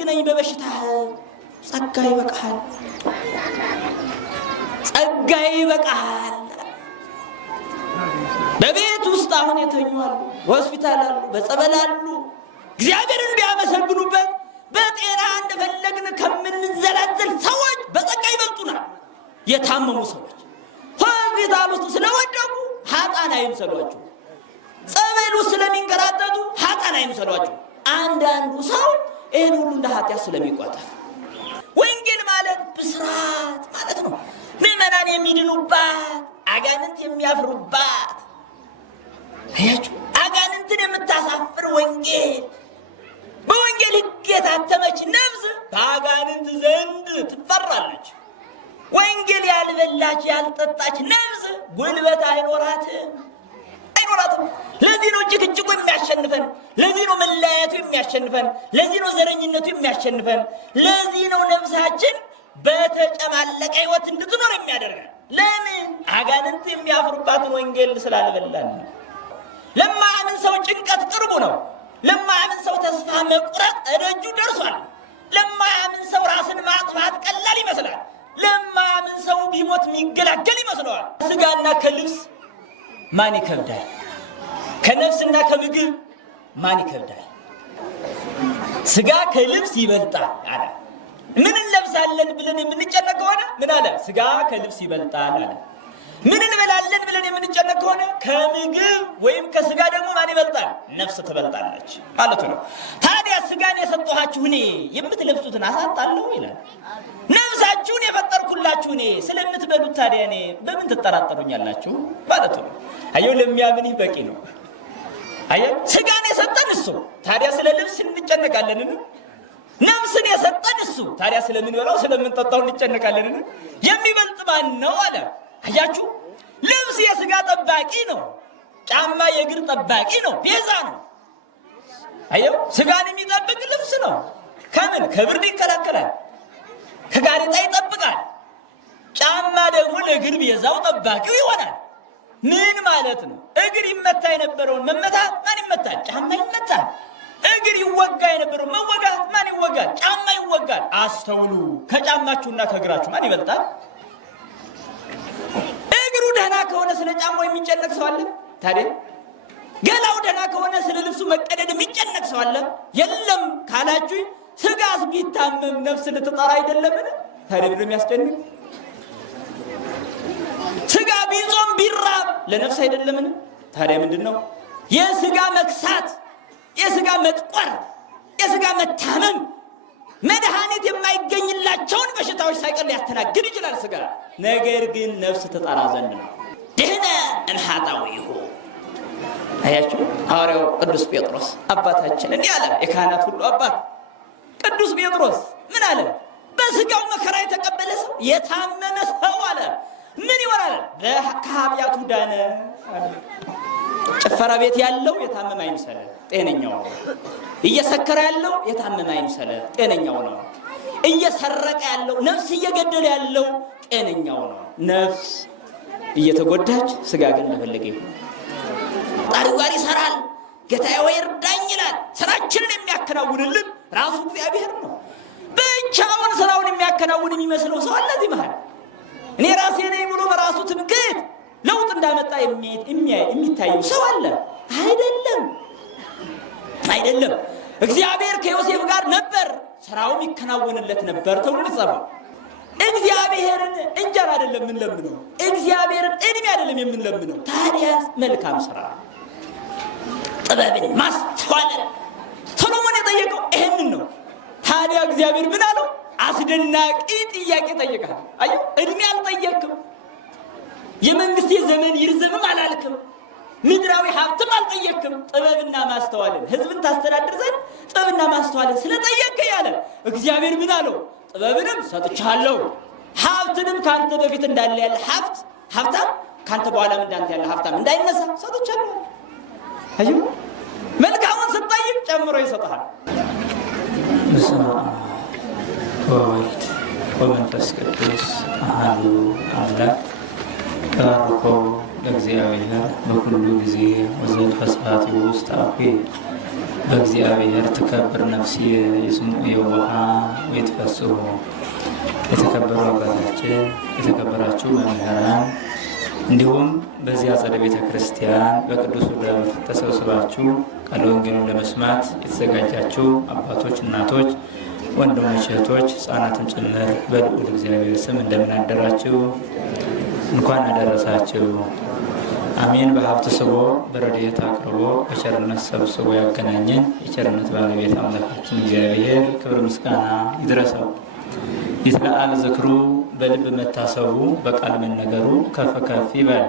አመስግነኝ በበሽታህ ጸጋዬ ይበቃሃል ጸጋዬ ይበቃሃል። በቤት ውስጥ አሁን የተኙአሉ ሆስፒታል አሉ በጸበል አሉ እግዚአብሔርን ቢያመሰግኑበት በጤና እንደፈለግን ከምንዘላዘል ሰዎች በጸጋ ይበልጡናል። የታመሙ ሰዎች ሆስፒታል ውስጥ ስለወደቁ ኃጥአን አይምሰሏቸው። ጸበል ውስጥ ስለሚንከራተቱ ኃጥአን አይምሰሏቸው። አንዳንዱ ሰው ይህን ሁሉ እንደ ኃጢአት ስለሚቆጠር ወንጌል ማለት ብስራት ማለት ነው። ምዕመናን የሚድኑባት አጋንንት የሚያፍሩባት አያችሁ አጋንንትን የምታሳፍር ወንጌል በወንጌል ሕግ የታተመች ነፍስ በአጋንንት ዘንድ ትፈራለች። ወንጌል ያልበላች ያልጠጣች ነፍስ ጉልበት አይኖራትም። ለዚህ ነው ጭቅጭቁ የሚያሸንፈን፣ ለዚህ ነው መለያየቱ የሚያሸንፈን፣ ለዚህ ነው ዘረኝነቱ የሚያሸንፈን፣ ለዚህ ነው ነፍሳችን በተጨማለቀ ሕይወት እንድትኖር የሚያደርገን። ለምን? አጋንንት የሚያፍሩባትን ወንጌል ስላልበላን። ለማያምን ሰው ጭንቀት ቅርቡ ነው። ለማያምን ሰው ተስፋ መቁረጥ እደጁ ደርሷል። ለማያምን ሰው ራስን ማጥፋት ቀላል ይመስላል። ለማያምን ሰው ቢሞት የሚገላገል ይመስለዋል። ስጋና ከልብስ ማን ይከብዳል? ከነፍስና ከምግብ ማን ይከብዳል? ስጋ ከልብስ ይበልጣል አለ። ምን እንለብሳለን ብለን የምንጨነቅ ከሆነ ምን አለ? ስጋ ከልብስ ይበልጣል አለ። ምን እንበላለን ብለን የምንጨነቅ ከሆነ ከምግብ ወይም ከስጋ ደግሞ ማን ይበልጣል? ነፍስ ትበልጣለች ማለት ነው። ታዲያ ስጋን የሰጠኋችሁ እኔ የምትለብሱትን አሳጣለሁ ይላል። ነፍሳችሁን የፈጠርኩላችሁ እኔ ስለምትበሉት ታዲያ እኔ በምን ትጠራጠሩኛላችሁ ማለት ነው። አየው ለሚያምን በቂ ነው። አየው ስጋን የሰጠን እሱ ታዲያ ስለ ልብስ እንጨነቃለን? ነፍስን የሰጠን እሱ ታዲያ ስለምንበላው ስለምንጠጣው እንጨነቃለን? የሚበልጥ ማን ነው አለ። አያችሁ ልብስ የስጋ ጠባቂ ነው። ጫማ የእግር ጠባቂ ነው፣ ቤዛ ነው። አየው ስጋን የሚጠብቅ ልብስ ነው። ከምን? ከብርድ ይከላከላል፣ ከጋሬጣ ይጠብቃል። ጫማ ደግሞ ለእግር ቤዛው ጠባቂው ይሆናል። ምን ማለት ነው? እግር ይመታ የነበረውን መመታት ማን ይመታል? ጫማ ይመታል። እግር ይወጋ የነበረው መወጋት ማን ይወጋል? ጫማ ይወጋል። አስተውሉ። ከጫማችሁና ከእግራችሁ ማን ይበልጣል? እግሩ ደህና ከሆነ ስለ ጫማው የሚጨነቅ ሰው አለ? ታዲያ ገላው ደህና ከሆነ ስለ ልብሱ መቀደድ የሚጨነቅ ሰው አለ? የለም ካላችሁ ስጋስ ቢታመም ነፍስ ልትጠራ አይደለምን? ታዲያ ብሎ የሚያስጨንቅ ስጋ ቢጾም ቢራብ ለነፍስ አይደለምን? ታዲያ ምንድን ነው? የስጋ መክሳት፣ የስጋ መጥቆር፣ የስጋ መታመም መድኃኒት የማይገኝላቸውን በሽታዎች ሳይቀር ሊያስተናግድ ይችላል ስጋ። ነገር ግን ነፍስ ትጠራ ዘንድ ነው። ድህነ እምኃጣውኢሁ። አያችሁ ሐዋርያው ቅዱስ ጴጥሮስ አባታችን እንዲህ አለ። የካህናት ሁሉ አባት ቅዱስ ጴጥሮስ ምን አለ? በስጋው መከራ የተቀበለ ሰው የታመመ ሰው አለ ምን ይሆናል? ከኃጢአቱ ዳነ። ጭፈራ ቤት ያለው የታመመ አይምሰለ፣ ጤነኛው ነው። እየሰከረ ያለው የታመመ አይምሰለ፣ ጤነኛው ነው። እየሰረቀ ያለው ነፍስ እየገደለ ያለው ጤነኛው ነው። ነፍስ እየተጎዳች ስጋ ግን ለፈለገ ይሁን ጣሪው ጋር ይሰራል። ጌታዬ ወይ እርዳኝ ይላል። ስራችንን የሚያከናውንልን ራሱ እግዚአብሔር ነው። ብቻውን ስራውን የሚያከናውን የሚመስለው ሰው አለ እዚህ መሃል። እኔ ራሴ ነኝ ብሎ በራሱ ትምክህት ለውጥ እንዳመጣ የሚታየው ሰው አለ። አይደለም አይደለም። እግዚአብሔር ከዮሴፍ ጋር ነበር፣ ስራውም ይከናወንለት ነበር ተብሎ ተጻፈ። እግዚአብሔርን እንጀራ አይደለም የምንለምነው፣ እግዚአብሔርን እድሜ አይደለም የምንለምነው። ታዲያ መልካም ስራ፣ ጥበብን፣ ማስተዋልን ሰሎሞን የጠየቀው ይሄንን ነው። ታዲያ እግዚአብሔር ምን አለው? አስደናቂ ጥያቄ ጠየቃል። አየሁ እድሜ አልጠየቅም፣ የመንግስቴ ዘመን ይርዘምም አላልክም፣ ምድራዊ ሀብትም አልጠየቅም። ጥበብና ማስተዋልን ህዝብን ታስተዳድር ዘንድ ጥበብና ማስተዋልን ስለጠየቀ ያለ እግዚአብሔር ምን አለው? ጥበብንም ሰጥቻለሁ፣ ሀብትንም ካንተ በፊት እንዳለ ያለ ሀብታም ካንተ በኋላም እንዳንተ ያለ ሀብታም እንዳይነሳ ሰጥቻለሁ። አየሁ መልካሙን ስጠይቅ ጨምሮ ይሰጣል። በስመ አብ ወወልድ ወመንፈስ ቅዱስ አሐዱ አምላክ ተባርኮ ለእግዚአብሔር በኩሉ ጊዜ ወዘልፈ ስብሐቲሁ ውስተ አፉየ በእግዚአብሔር ትከብር ነፍሴ ይስሙ የዋሃ ወይትፈስሑ። የተከበሩ አባታችን፣ የተከበራችሁ መምህራን፣ እንዲሁም በዚህ አጸደ ቤተ ክርስቲያን በቅዱሱ ደብር ተሰብስባችሁ ቃለ ወንጌሉን ለመስማት የተዘጋጃችሁ አባቶች፣ እናቶች፣ ወንድሞች፣ እህቶች፣ ሕፃናትም ጭምር በልዑል እግዚአብሔር ስም እንደምን አደራችሁ? እንኳን አደረሳችሁ። አሜን። በሀብት ስቦ በረድኤት አቅርቦ በቸርነት ሰብስቦ ያገናኘን የቸርነት ባለቤት አምላካችን እግዚአብሔር ክብር ምስጋና ይድረሰው። ይትለአል ዝክሩ በልብ መታሰቡ በቃል መነገሩ ከፍ ከፍ ይበል።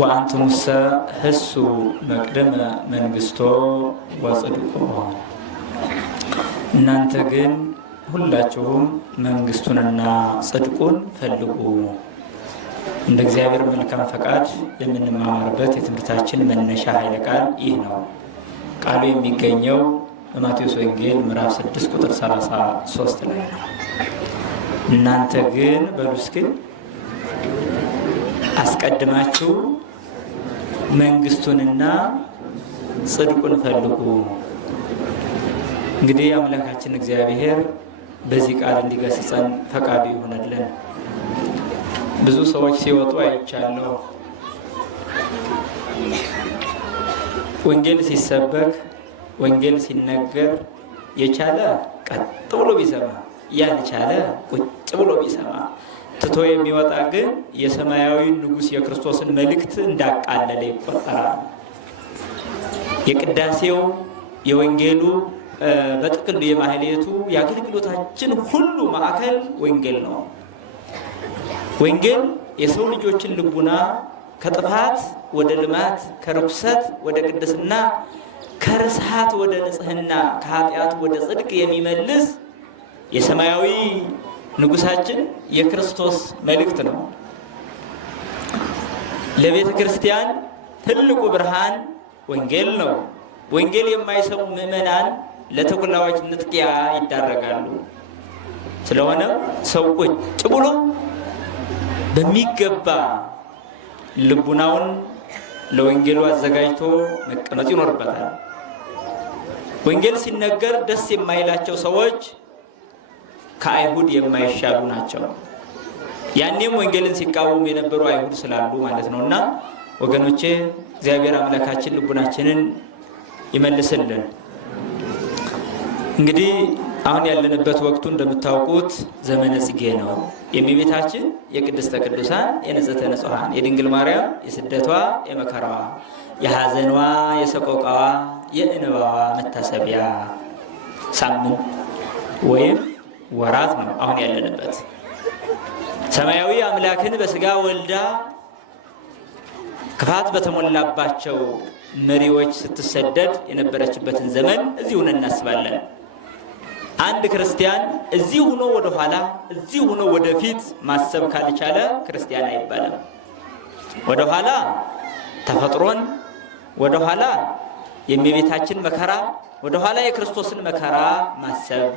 ወአንትሙሰ ህሱ መቅደመ መንግስቶ ወጽድቆ። እናንተ ግን ሁላችሁም መንግስቱንና ጽድቁን ፈልጉ። እንደ እግዚአብሔር መልካም ፈቃድ የምንማማርበት የትምህርታችን መነሻ ኃይለ ቃል ይህ ነው። ቃሉ የሚገኘው በማቴዎስ ወንጌል ምዕራፍ 6 ቁጥር 33 ላይ ነው። እናንተ ግን በሉ እስኪ አስቀድማችሁ መንግስቱንና ጽድቁን ፈልጉ። እንግዲህ አምላካችን እግዚአብሔር በዚህ ቃል እንዲገስጸን ፈቃዱ ይሆነልን። ብዙ ሰዎች ሲወጡ አይቻለሁ። ወንጌል ሲሰበክ ወንጌል ሲነገር የቻለ ቀጥ ብሎ ቢሰማ፣ ያልቻለ ቁጭ ብሎ ቢሰማ፣ ትቶ የሚወጣ ግን የሰማያዊ ንጉሥ የክርስቶስን መልእክት እንዳቃለለ ይቆጠራል። የቅዳሴው የወንጌሉ በጥቅሉ የማህሌቱ የአገልግሎታችን ሁሉ ማዕከል ወንጌል ነው። ወንጌል የሰው ልጆችን ልቡና ከጥፋት ወደ ልማት፣ ከርኩሰት ወደ ቅድስና፣ ከርስሐት ወደ ንጽህና፣ ከኃጢአት ወደ ጽድቅ የሚመልስ የሰማያዊ ንጉሳችን የክርስቶስ መልእክት ነው። ለቤተ ክርስቲያን ትልቁ ብርሃን ወንጌል ነው። ወንጌል የማይሰሙ ምዕመናን ለተኩላዎች ንጥቂያ ይዳረጋሉ። ስለሆነም ሰው ቁጭ ብሎ በሚገባ ልቡናውን ለወንጌሉ አዘጋጅቶ መቀመጥ ይኖርበታል። ወንጌል ሲነገር ደስ የማይላቸው ሰዎች ከአይሁድ የማይሻሉ ናቸው። ያኔም ወንጌልን ሲቃወሙ የነበሩ አይሁድ ስላሉ ማለት ነው። እና ወገኖቼ እግዚአብሔር አምላካችን ልቡናችንን ይመልስልን። እንግዲህ አሁን ያለንበት ወቅቱ እንደምታውቁት ዘመነ ጽጌ ነው። የእመቤታችን የቅድስተ ቅዱሳን የንጽሕተ ንጹሐን የድንግል ማርያም የስደቷ የመከራዋ የሐዘኗ የሰቆቃዋ የእንባዋ መታሰቢያ ሳምንት ወይም ወራት ነው አሁን ያለንበት። ሰማያዊ አምላክን በስጋ ወልዳ ክፋት በተሞላባቸው መሪዎች ስትሰደድ የነበረችበትን ዘመን እዚሁን እናስባለን። አንድ ክርስቲያን እዚህ ሆኖ ወደ ኋላ እዚህ ሆኖ ወደፊት ማሰብ ካልቻለ ክርስቲያን አይባልም። ወደ ኋላ ተፈጥሮን፣ ወደ ኋላ የእመቤታችን መከራ፣ ወደ ኋላ የክርስቶስን መከራ ማሰብ፣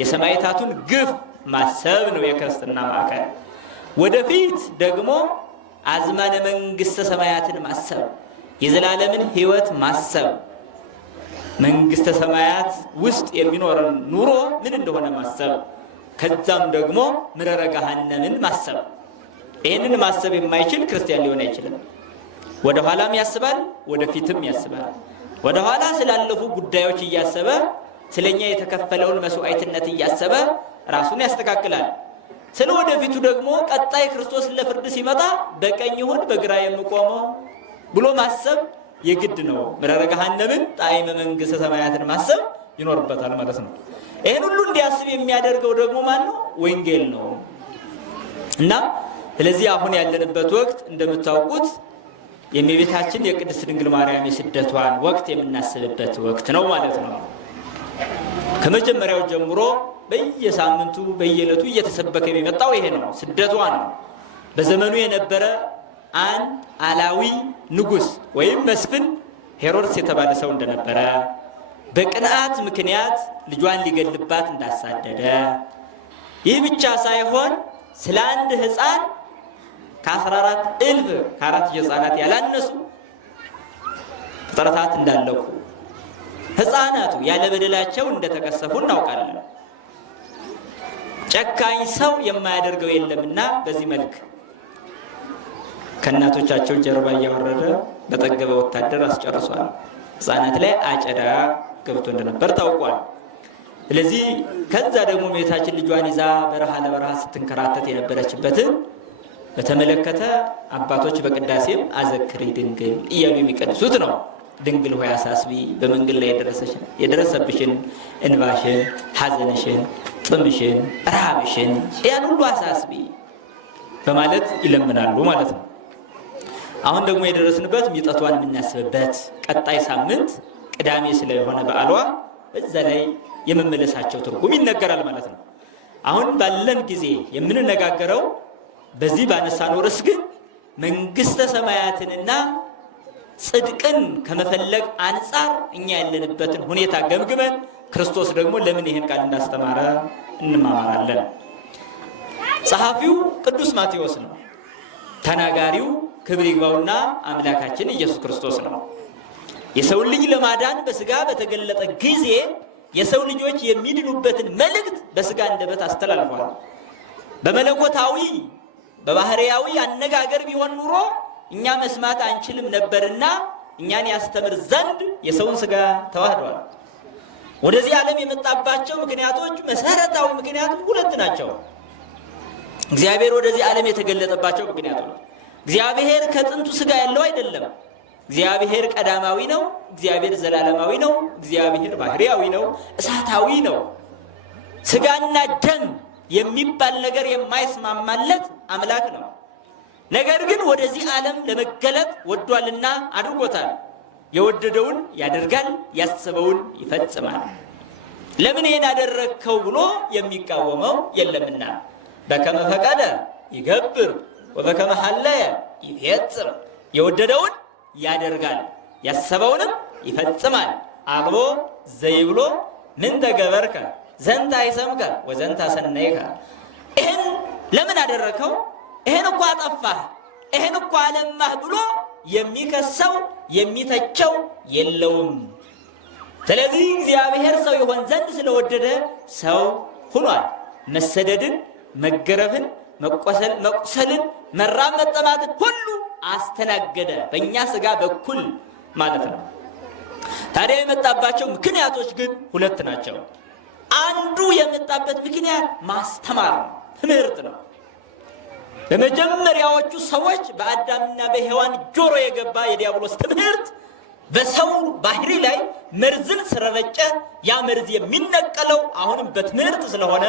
የሰማዕታቱን ግፍ ማሰብ ነው የክርስትና ማዕከል። ወደፊት ደግሞ አዝማነ መንግስተ ሰማያትን ማሰብ፣ የዘላለምን ሕይወት ማሰብ፣ መንግስተ ሰማያት ውስጥ የሚኖረን ኑሮ ምን እንደሆነ ማሰብ፣ ከዛም ደግሞ ምረረ ገሃነምን ማሰብ። ይህንን ማሰብ የማይችል ክርስቲያን ሊሆን አይችልም። ወደ ኋላም ያስባል፣ ወደፊትም ያስባል። ወደ ኋላ ስላለፉ ጉዳዮች እያሰበ ስለኛ የተከፈለውን መስዋዕትነት እያሰበ ራሱን ያስተካክላል። ስለ ወደፊቱ ደግሞ ቀጣይ ክርስቶስ ለፍርድ ሲመጣ በቀኝ ይሁን በግራ የምቆመው ብሎ ማሰብ የግድ ነው። ምረረ ገሃነምን ጣዕመ መንግስተ ሰማያትን ማሰብ ይኖርበታል ማለት ነው። ይህን ሁሉ እንዲያስብ የሚያደርገው ደግሞ ማን ነው? ወንጌል ነው። እና ስለዚህ አሁን ያለንበት ወቅት እንደምታውቁት የእመቤታችን የቅድስት ድንግል ማርያም የስደቷን ወቅት የምናስብበት ወቅት ነው ማለት ነው። ከመጀመሪያው ጀምሮ በየሳምንቱ በየዕለቱ እየተሰበከ የሚመጣው ይሄ ነው፣ ስደቷ ነው። በዘመኑ የነበረ አንድ አላዊ ንጉሥ ወይም መስፍን ሄሮድስ የተባለ ሰው እንደነበረ፣ በቅንዓት ምክንያት ልጇን ሊገልባት እንዳሳደደ፣ ይህ ብቻ ሳይሆን ስለ አንድ ሕፃን ከ14,000 ከ4,000 ሕፃናት ያላነሱ ፍጥረታት እንዳለቁ ሕፃናቱ ያለ በደላቸው እንደተቀሰፉ እናውቃለን። ጨካኝ ሰው የማያደርገው የለምና በዚህ መልክ ከእናቶቻቸው ጀርባ እያወረደ በጠገበ ወታደር አስጨርሷል። ሕፃናት ላይ አጨዳ ገብቶ እንደነበር ታውቋል። ስለዚህ ከዛ ደግሞ እመቤታችን ልጇን ይዛ በረሃ ለበረሃ ስትንከራተት የነበረችበትን በተመለከተ አባቶች በቅዳሴም አዘክሪ ድንግል እያሉ የሚቀድሱት ነው። ድንግል ሆይ አሳስቢ፣ በመንገድ ላይ የደረሰብሽን እንባሽን፣ ሐዘንሽን፣ ጥምሽን፣ ረሃብሽን ያን ሁሉ አሳስቢ በማለት ይለምናሉ ማለት ነው። አሁን ደግሞ የደረስንበት ሚጠቷን የምናስብበት ቀጣይ ሳምንት ቅዳሜ ስለሆነ በዓሏ እዛ ላይ የመመለሳቸው ትርጉም ይነገራል ማለት ነው። አሁን ባለን ጊዜ የምንነጋገረው በዚህ ባነሳነው ርዕስ ግን መንግሥተ ሰማያትንና ጽድቅን ከመፈለግ አንጻር እኛ ያለንበትን ሁኔታ ገምግመን ክርስቶስ ደግሞ ለምን ይሄን ቃል እንዳስተማረ እንማማራለን። ጸሐፊው ቅዱስ ማቴዎስ ነው። ተናጋሪው ክብር ይግባውና አምላካችን ኢየሱስ ክርስቶስ ነው። የሰውን ልጅ ለማዳን በስጋ በተገለጠ ጊዜ የሰው ልጆች የሚድኑበትን መልእክት በስጋ አንደበት አስተላልፏል። በመለኮታዊ በባህርያዊ አነጋገር ቢሆን ኑሮ እኛ መስማት አንችልም ነበርና እኛን ያስተምር ዘንድ የሰውን ስጋ ተዋህዷል። ወደዚህ ዓለም የመጣባቸው ምክንያቶች መሰረታዊ ምክንያቶች ሁለት ናቸው። እግዚአብሔር ወደዚህ ዓለም የተገለጠባቸው ምክንያቶች፣ እግዚአብሔር ከጥንቱ ስጋ ያለው አይደለም። እግዚአብሔር ቀዳማዊ ነው። እግዚአብሔር ዘላለማዊ ነው። እግዚአብሔር ባህርያዊ ነው፣ እሳታዊ ነው። ስጋና ደም የሚባል ነገር የማይስማማለት አምላክ ነው። ነገር ግን ወደዚህ ዓለም ለመገለጥ ወዷልና አድርጎታል። የወደደውን ያደርጋል፣ ያሰበውን ይፈጽማል። ለምን ይሄን አደረግከው ብሎ የሚቃወመው የለምና በከመ ፈቀደ ይገብር ወበከመ ሐለየ ይፈጽም። የወደደውን ያደርጋል፣ ያሰበውንም ይፈጽማል። አልቦ ዘይብሎ ምን ተገበርከ ዘንተ አይሰምከ ወዘንተ ሰነይከ። ይህን ለምን አደረከው፣ ይህን እኮ አጠፋህ፣ ይህን እኮ አለማህ ብሎ የሚከሰው የሚተቸው የለውም። ስለዚህ እግዚአብሔር ሰው ይሆን ዘንድ ስለወደደ ሰው ሆኗል። መሰደድን፣ መገረፍን፣ መቁሰልን፣ መራብ፣ መጠማትን ሁሉ አስተናገደ በእኛ ስጋ በኩል ማለት ነው። ታዲያ የመጣባቸው ምክንያቶች ግን ሁለት ናቸው። አንዱ የመጣበት ምክንያት ማስተማር ነው፣ ትምህርት ነው። በመጀመሪያዎቹ ሰዎች በአዳምና በሔዋን ጆሮ የገባ የዲያብሎስ ትምህርት በሰው ባህሪ ላይ መርዝን ስለረጨ ያ መርዝ የሚነቀለው አሁንም በትምህርት ስለሆነ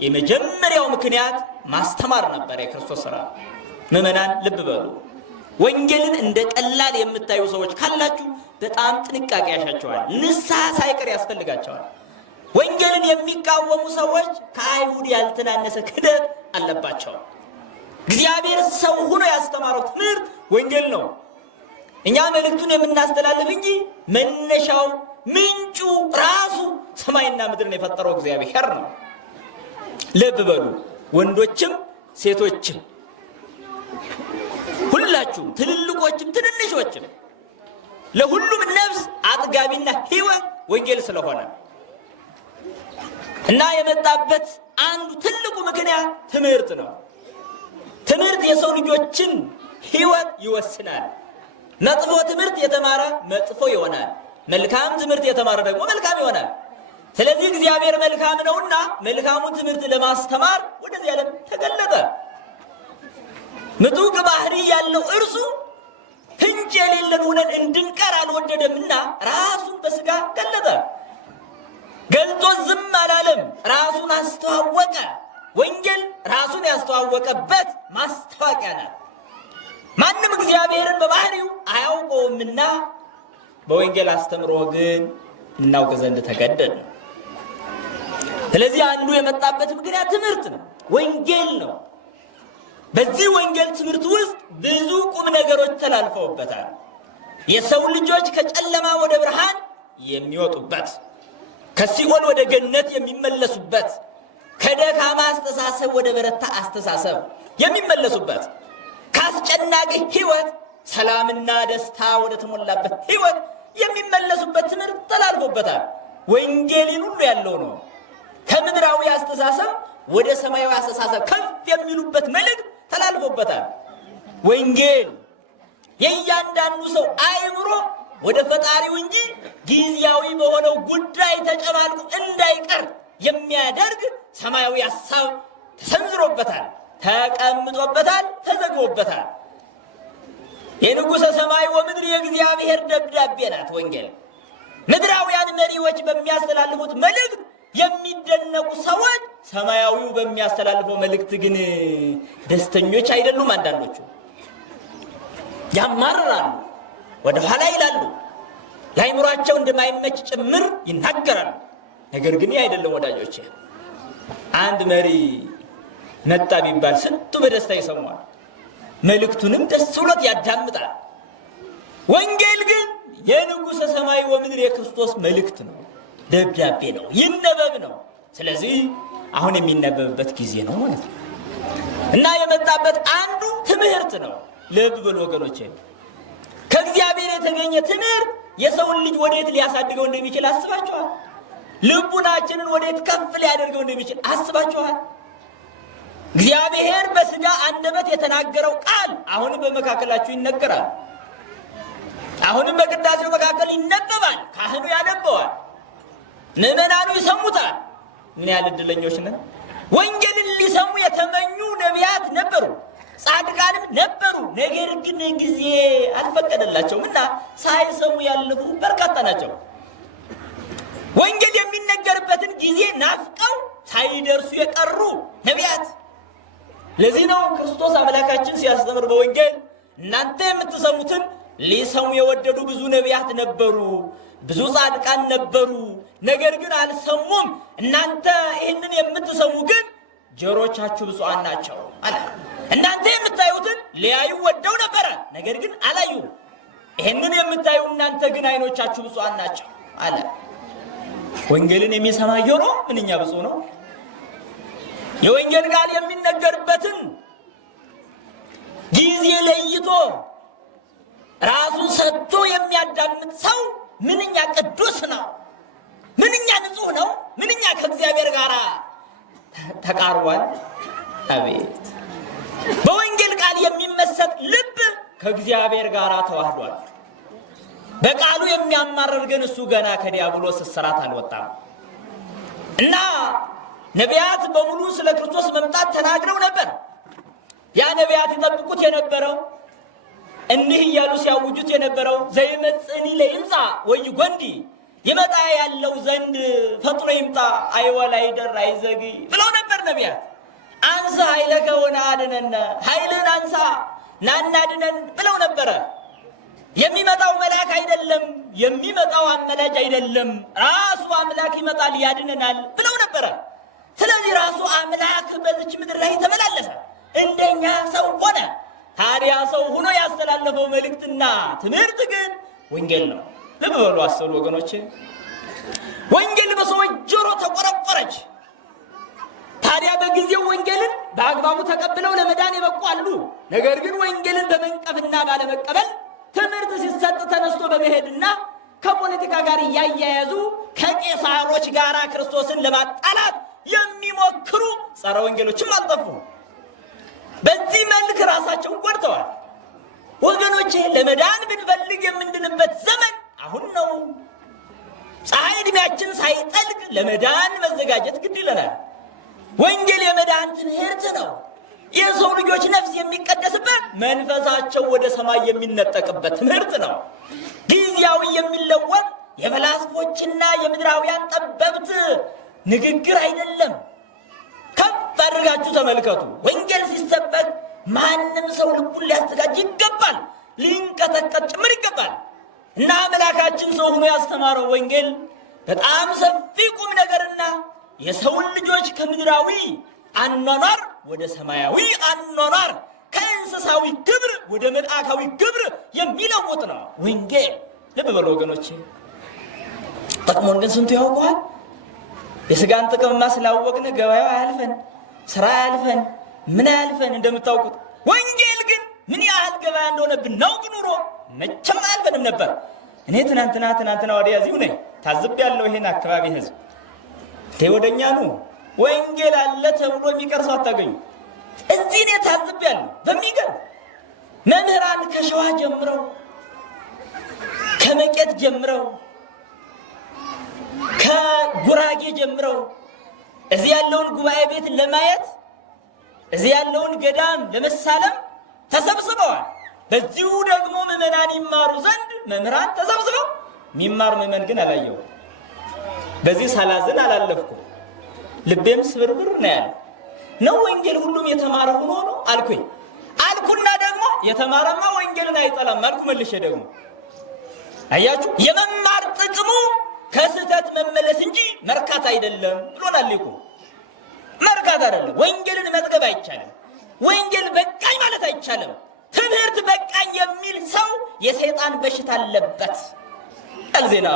የመጀመሪያው ምክንያት ማስተማር ነበር የክርስቶስ ሥራ። ምዕመናን ልብ በሉ። ወንጌልን እንደ ቀላል የምታዩ ሰዎች ካላችሁ በጣም ጥንቃቄ ያሻቸዋል። ንስሐ ሳይቀር ያስፈልጋቸዋል። ወንጌልን የሚቃወሙ ሰዎች ከአይሁድ ያልተናነሰ ክህደት አለባቸው። እግዚአብሔር ሰው ሆኖ ያስተማረው ትምህርት ወንጌል ነው። እኛ መልእክቱን የምናስተላልፍ እንጂ መነሻው ምንጩ ራሱ ሰማይና ምድርን የፈጠረው እግዚአብሔር ነው። ልብ በሉ። ወንዶችም ሴቶችም ሁላችሁም፣ ትልልቆችም ትንንሾችም፣ ለሁሉም ነፍስ አጥጋቢና ሕይወት ወንጌል ስለሆነ እና የመጣበት አንዱ ትልቁ ምክንያት ትምህርት ነው። ትምህርት የሰው ልጆችን ሕይወት ይወስናል። መጥፎ ትምህርት የተማረ መጥፎ ይሆናል። መልካም ትምህርት የተማረ ደግሞ መልካም ይሆናል። ስለዚህ እግዚአብሔር መልካም ነውና መልካሙን ትምህርት ለማስተማር ወደዚህ ዓለም ተገለጠ። ምጡቅ ባህሪ ያለው እርሱ ፍንጭ የሌለን ሆነን እንድንቀር አልወደደምና ራሱን በስጋ ገለጠ። ገልጦ ዝም አላለም፣ ራሱን አስተዋወቀ። ወንጌል ራሱን ያስተዋወቀበት ማስታወቂያ ናት። ማንም እግዚአብሔርን በባህሪው አያውቀውምና በወንጌል አስተምሮ ግን እናውቅ ዘንድ ተገደደ። ስለዚህ አንዱ የመጣበት ምክንያት ትምህርት ነው፣ ወንጌል ነው። በዚህ ወንጌል ትምህርት ውስጥ ብዙ ቁም ነገሮች ተላልፈውበታል። የሰው ልጆች ከጨለማ ወደ ብርሃን የሚወጡበት፣ ከሲኦል ወደ ገነት የሚመለሱበት፣ ከደካማ አስተሳሰብ ወደ በረታ አስተሳሰብ የሚመለሱበት፣ ከአስጨናቂ ሕይወት ሰላምና ደስታ ወደ ተሞላበት ሕይወት የሚመለሱበት ትምህርት ተላልፎበታል። ወንጌልን ሁሉ ያለው ነው። ከምድራዊ አስተሳሰብ ወደ ሰማያዊ አስተሳሰብ ከፍ የሚሉበት መልእክት ተላልፎበታል። ወንጌል የእያንዳንዱ ሰው አእምሮ ወደ ፈጣሪው እንጂ ጊዜያዊ በሆነው ጉዳይ ተጨማልቆ እንዳይቀር የሚያደርግ ሰማያዊ ሐሳብ ተሰንዝሮበታል፣ ተቀምጦበታል፣ ተዘግቦበታል። የንጉሠ ሰማይ ወምድር የእግዚአብሔር ደብዳቤ ናት ወንጌል። ምድራውያን መሪዎች በሚያስተላልፉት መልእክት የሚደነቁ ሰዎች ሰማያዊው በሚያስተላልፈው መልእክት ግን ደስተኞች አይደሉም። አንዳንዶቹ ያማርራሉ፣ ወደ ኋላ ይላሉ፣ ለአይምሯቸው እንደማይመች ጭምር ይናገራሉ። ነገር ግን ይህ አይደለም ወዳጆቼ። አንድ መሪ መጣ ቢባል ስንቱ በደስታ ይሰማዋል፣ መልእክቱንም ደስ ብሎት ያዳምጣል። ወንጌል ግን የንጉሠ ሰማይ ወምድር የክርስቶስ መልእክት ነው፣ ደብዳቤ ነው፣ ይነበብ ነው። ስለዚህ አሁን የሚነበብበት ጊዜ ነው ማለት ነው እና የመጣበት አንዱ ትምህርት ነው። ልብ በሉ ወገኖቼ፣ ከእግዚአብሔር የተገኘ ትምህርት የሰውን ልጅ ወዴት ሊያሳድገው እንደሚችል አስባችኋል? ልቡናችንን ወዴት ከፍ ሊያደርገው እንደሚችል አስባችኋል? እግዚአብሔር በሥጋ አንደበት የተናገረው ቃል አሁንም በመካከላችሁ ይነገራል። አሁንም በቅዳሴው መካከል ይነበባል። ካህኑ ያነበዋል፣ ምዕመናኑ ይሰሙታል። ምን ያህል ዕድለኞች ነን! ወንጌልን ሊሰሙ የተመኙ ነቢያት ነበሩ፣ ጻድቃንም ነበሩ። ነገር ግን ጊዜ አልፈቀደላቸውም እና ሳይሰሙ ያለፉ በርካታ ናቸው። ወንጌል የሚነገርበትን ጊዜ ናፍቀው ሳይደርሱ የቀሩ ነቢያት። ለዚህ ነው ክርስቶስ አምላካችን ሲያስተምር በወንጌል እናንተ የምትሰሙትን ሊሰሙ የወደዱ ብዙ ነቢያት ነበሩ፣ ብዙ ጻድቃን ነበሩ፣ ነገር ግን አልሰሙም። እናንተ ይህንን የምትሰሙ ግን ጆሮቻችሁ ብፁዓን ናቸው አለ። እናንተ የምታዩትን ሊያዩ ወደው ነበረ፣ ነገር ግን አላዩም። ይህንን የምታዩ እናንተ ግን ዓይኖቻችሁ ብፁዓን ናቸው አለ። ወንጌልን የሚሰማ ጆሮ ምንኛ ብፁዕ ነው! የወንጌል ቃል የሚነገርበትን ጊዜ ለይቶ ራሱን ሰጥቶ የሚያዳምጥ ሰው ምንኛ ቅዱስ ነው! ምንኛ ንጹሕ ነው! ምንኛ ከእግዚአብሔር ጋር ተቃርቧል! አቤት! በወንጌል ቃል የሚመሰጥ ልብ ከእግዚአብሔር ጋር ተዋህዷል። በቃሉ የሚያማርር ግን እሱ ገና ከዲያብሎስ እስራት አልወጣም እና ነቢያት በሙሉ ስለ ክርስቶስ መምጣት ተናግረው ነበር። ያ ነቢያት ይጠብቁት የነበረው እኒህ እያሉ ሲያውጁት የነበረው ዘይመጽእኒ ለይምጻ ወይጎንዲ፣ ይመጣ ያለው ዘንድ ፈጥኖ ይምጣ፣ አይወላ ይደር አይዘግይ ብለው ነበር ነቢያት። አንሳ ኃይለከ ወነአድኅነነ፣ ኃይልን አንሳ ናናድነን ብለው ነበረ። የሚመጣው መልአክ አይደለም፣ የሚመጣው አመላጅ አይደለም፣ ራሱ አምላክ ይመጣል ያድነናል ብለው ነበረ። ስለዚህ ራሱ አምላክ በዚች ምድር ላይ ተመላለሰ፣ እንደኛ ሰው ሆነ። ታዲያ ሰው ሆኖ ያስተላለፈው መልእክትና ትምህርት ግን ወንጌል ነው። ልብ በሉ አስተውሉ ወገኖቼ። ወንጌል በሰዎች ጆሮ ተቆረቆረች። ታዲያ በጊዜው ወንጌልን በአግባቡ ተቀብለው ለመዳን የበቁ አሉ። ነገር ግን ወንጌልን በመንቀፍና ባለመቀበል ትምህርት ሲሰጥ ተነስቶ በመሄድና ከፖለቲካ ጋር እያያያዙ ከቄሳሮች ጋር ክርስቶስን ለማጣላት የሚሞክሩ ጸረ ወንጌሎችም አልጠፉም። በዚህ መልክ ራሳቸውን ጎድተዋል። ወገኖቼ ለመዳን ብንፈልግ የምንድንበት ዘመን አሁን ነው። ፀሐይ ዕድሜያችን ሳይጠልቅ ለመዳን መዘጋጀት ግድ ይለናል። ወንጌል የመዳን ትምህርት ነው። የሰው ልጆች ነፍስ የሚቀደስበት፣ መንፈሳቸው ወደ ሰማይ የሚነጠቅበት ትምህርት ነው። ጊዜያዊ የሚለወጥ የፈላስፎችና የምድራውያን ጠበብት ንግግር አይደለም። ከፍ አድርጋችሁ ተመልከቱ። ወንጌል ሲሰበክ ማንም ሰው ልቡን ሊያዘጋጅ ይገባል፣ ሊንቀጠቀጥ ጭምር ይገባል እና አምላካችን ሰው ሆኖ ያስተማረው ወንጌል በጣም ሰፊ ቁም ነገርና የሰውን ልጆች ከምድራዊ አኗኗር ወደ ሰማያዊ አኗኗር፣ ከእንስሳዊ ግብር ወደ መልአካዊ ግብር የሚለውጥ ነው ወንጌል። ልብ በሉ ወገኖቼ። ጥቅሙን ግን ስንቱ ያውቀዋል? የስጋን ጥቅምማ ስላወቅን ገበያው አያልፈን፣ ስራ አያልፈን፣ ምን አያልፈን። እንደምታውቁት ወንጌል ግን ምን ያህል ገበያ እንደሆነ ብናውቅ ኑሮ መቼም አያልፈንም ነበር። እኔ ትናንትና ወዲያ እዚሁ ነኝ ታዝቤያለሁ። ይሄን አካባቢ ህዝብ ወደኛ ነው ወንጌል አለ ተብሎ የሚቀር ሰው አታገኙ። እዚህ እኔ ታዝቤያለሁ። በሚገርም መምህራን ከሸዋ ጀምረው ከመቄት ጀምረው ከጉራጌ ጀምረው እዚህ ያለውን ጉባኤ ቤት ለማየት እዚህ ያለውን ገዳም ለመሳለም ተሰብስበዋል። በዚሁ ደግሞ ምዕመናን ይማሩ ዘንድ መምህራን ተሰብስበው የሚማር ምዕመን ግን አላየው። በዚህ ሳላዝን አላለፍኩም። ልቤም ስብርብር ነው ያለ ነው። ወንጌል ሁሉም የተማረ ሆኖ ነው አልኩና ደግሞ የተማረማ ወንጌልን አይጠላም አልኩ። መልሼ ደግሞ አያችሁ የመማር ጥቅሙ ከስህተት መመለስ እንጂ መርካት አይደለም ብሎናል እኮ። መርካት አይደለም። ወንጌልን መጥገብ አይቻልም። ወንጌል በቃኝ ማለት አይቻልም። ትምህርት በቃኝ የሚል ሰው የሰይጣን በሽታ አለበት። አልዜና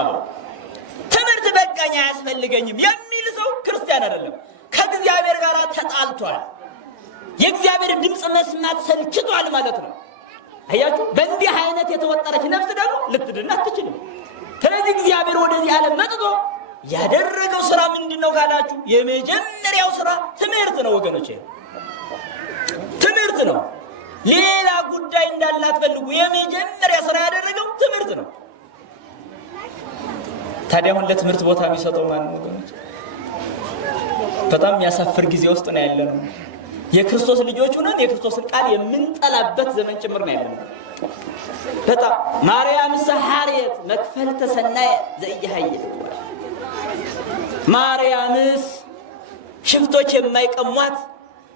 ትምህርት በቃኝ አያስፈልገኝም የሚል ሰው ክርስቲያን አይደለም። ከእግዚአብሔር ጋር ተጣልቷል። የእግዚአብሔር ድምፅ መስማት ሰልችቷል ማለት ነው። አያችሁ በእንዲህ አይነት የተወጠረች ነፍስ ደግሞ ልትድን አትችልም። ስለዚህ እግዚአብሔር ወደዚህ ዓለም መጥቶ ያደረገው ስራ ምንድነው ካላችሁ የመጀመሪያው ስራ ትምህርት ነው ወገኖቼ። ትምህርት ነው። ሌላ ጉዳይ እንዳላትፈልጉ የመጀመሪያ ስራ ያደረገው ትምህርት ነው። ታዲያ አሁን ለትምህርት ቦታ የሚሰጠው ማን ነው ወገኖቼ? በጣም የሚያሳፍር ጊዜ ውስጥ ነው ያለነው። የክርስቶስ ልጆች ሆነን የክርስቶስን ቃል የምንጠላበት ዘመን ጭምር ነው ያለነው። በጣም ማርያም ሰሐርየት መክፈልተ ሰናየ ዘኢያሃይል ማርያምስ ሽፍቶች የማይቀሟት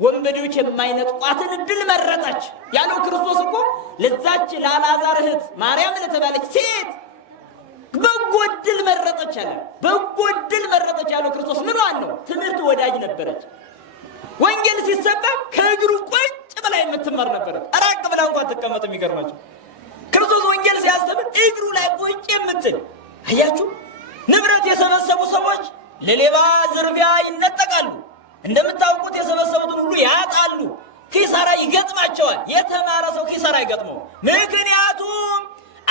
ወንበዴዎች የማይነጥቋትን እድል መረጠች ያለው ክርስቶስ እኮ ለዛች ለአልዓዛር እህት ማርያም ለተባለች ሴት በጎ እድል መረጠች አለ። በጎ እድል መረጠች ያለው ክርስቶስ ምኗን ነው? ትምህርት ወዳጅ ነበረች። ወንጌል ሲሰበክ ከእግሩ ቁጭ ብላ የምትማር ነበረች። ራቅ ብላ እንኳን ትቀመጥ። የሚገርማችሁ ክርስቶስ ወንጌል ሲያስተምር እግሩ ላይ ቁጭ የምትል አያችሁ። ንብረት የሰበሰቡ ሰዎች ለሌባ ዝርፊያ ይነጠቃሉ። እንደምታውቁት የሰበሰቡትን ሁሉ ያጣሉ። ኪሳራ ይገጥማቸዋል። የተማረ ሰው ኪሳራ አይገጥመው። ምክንያቱም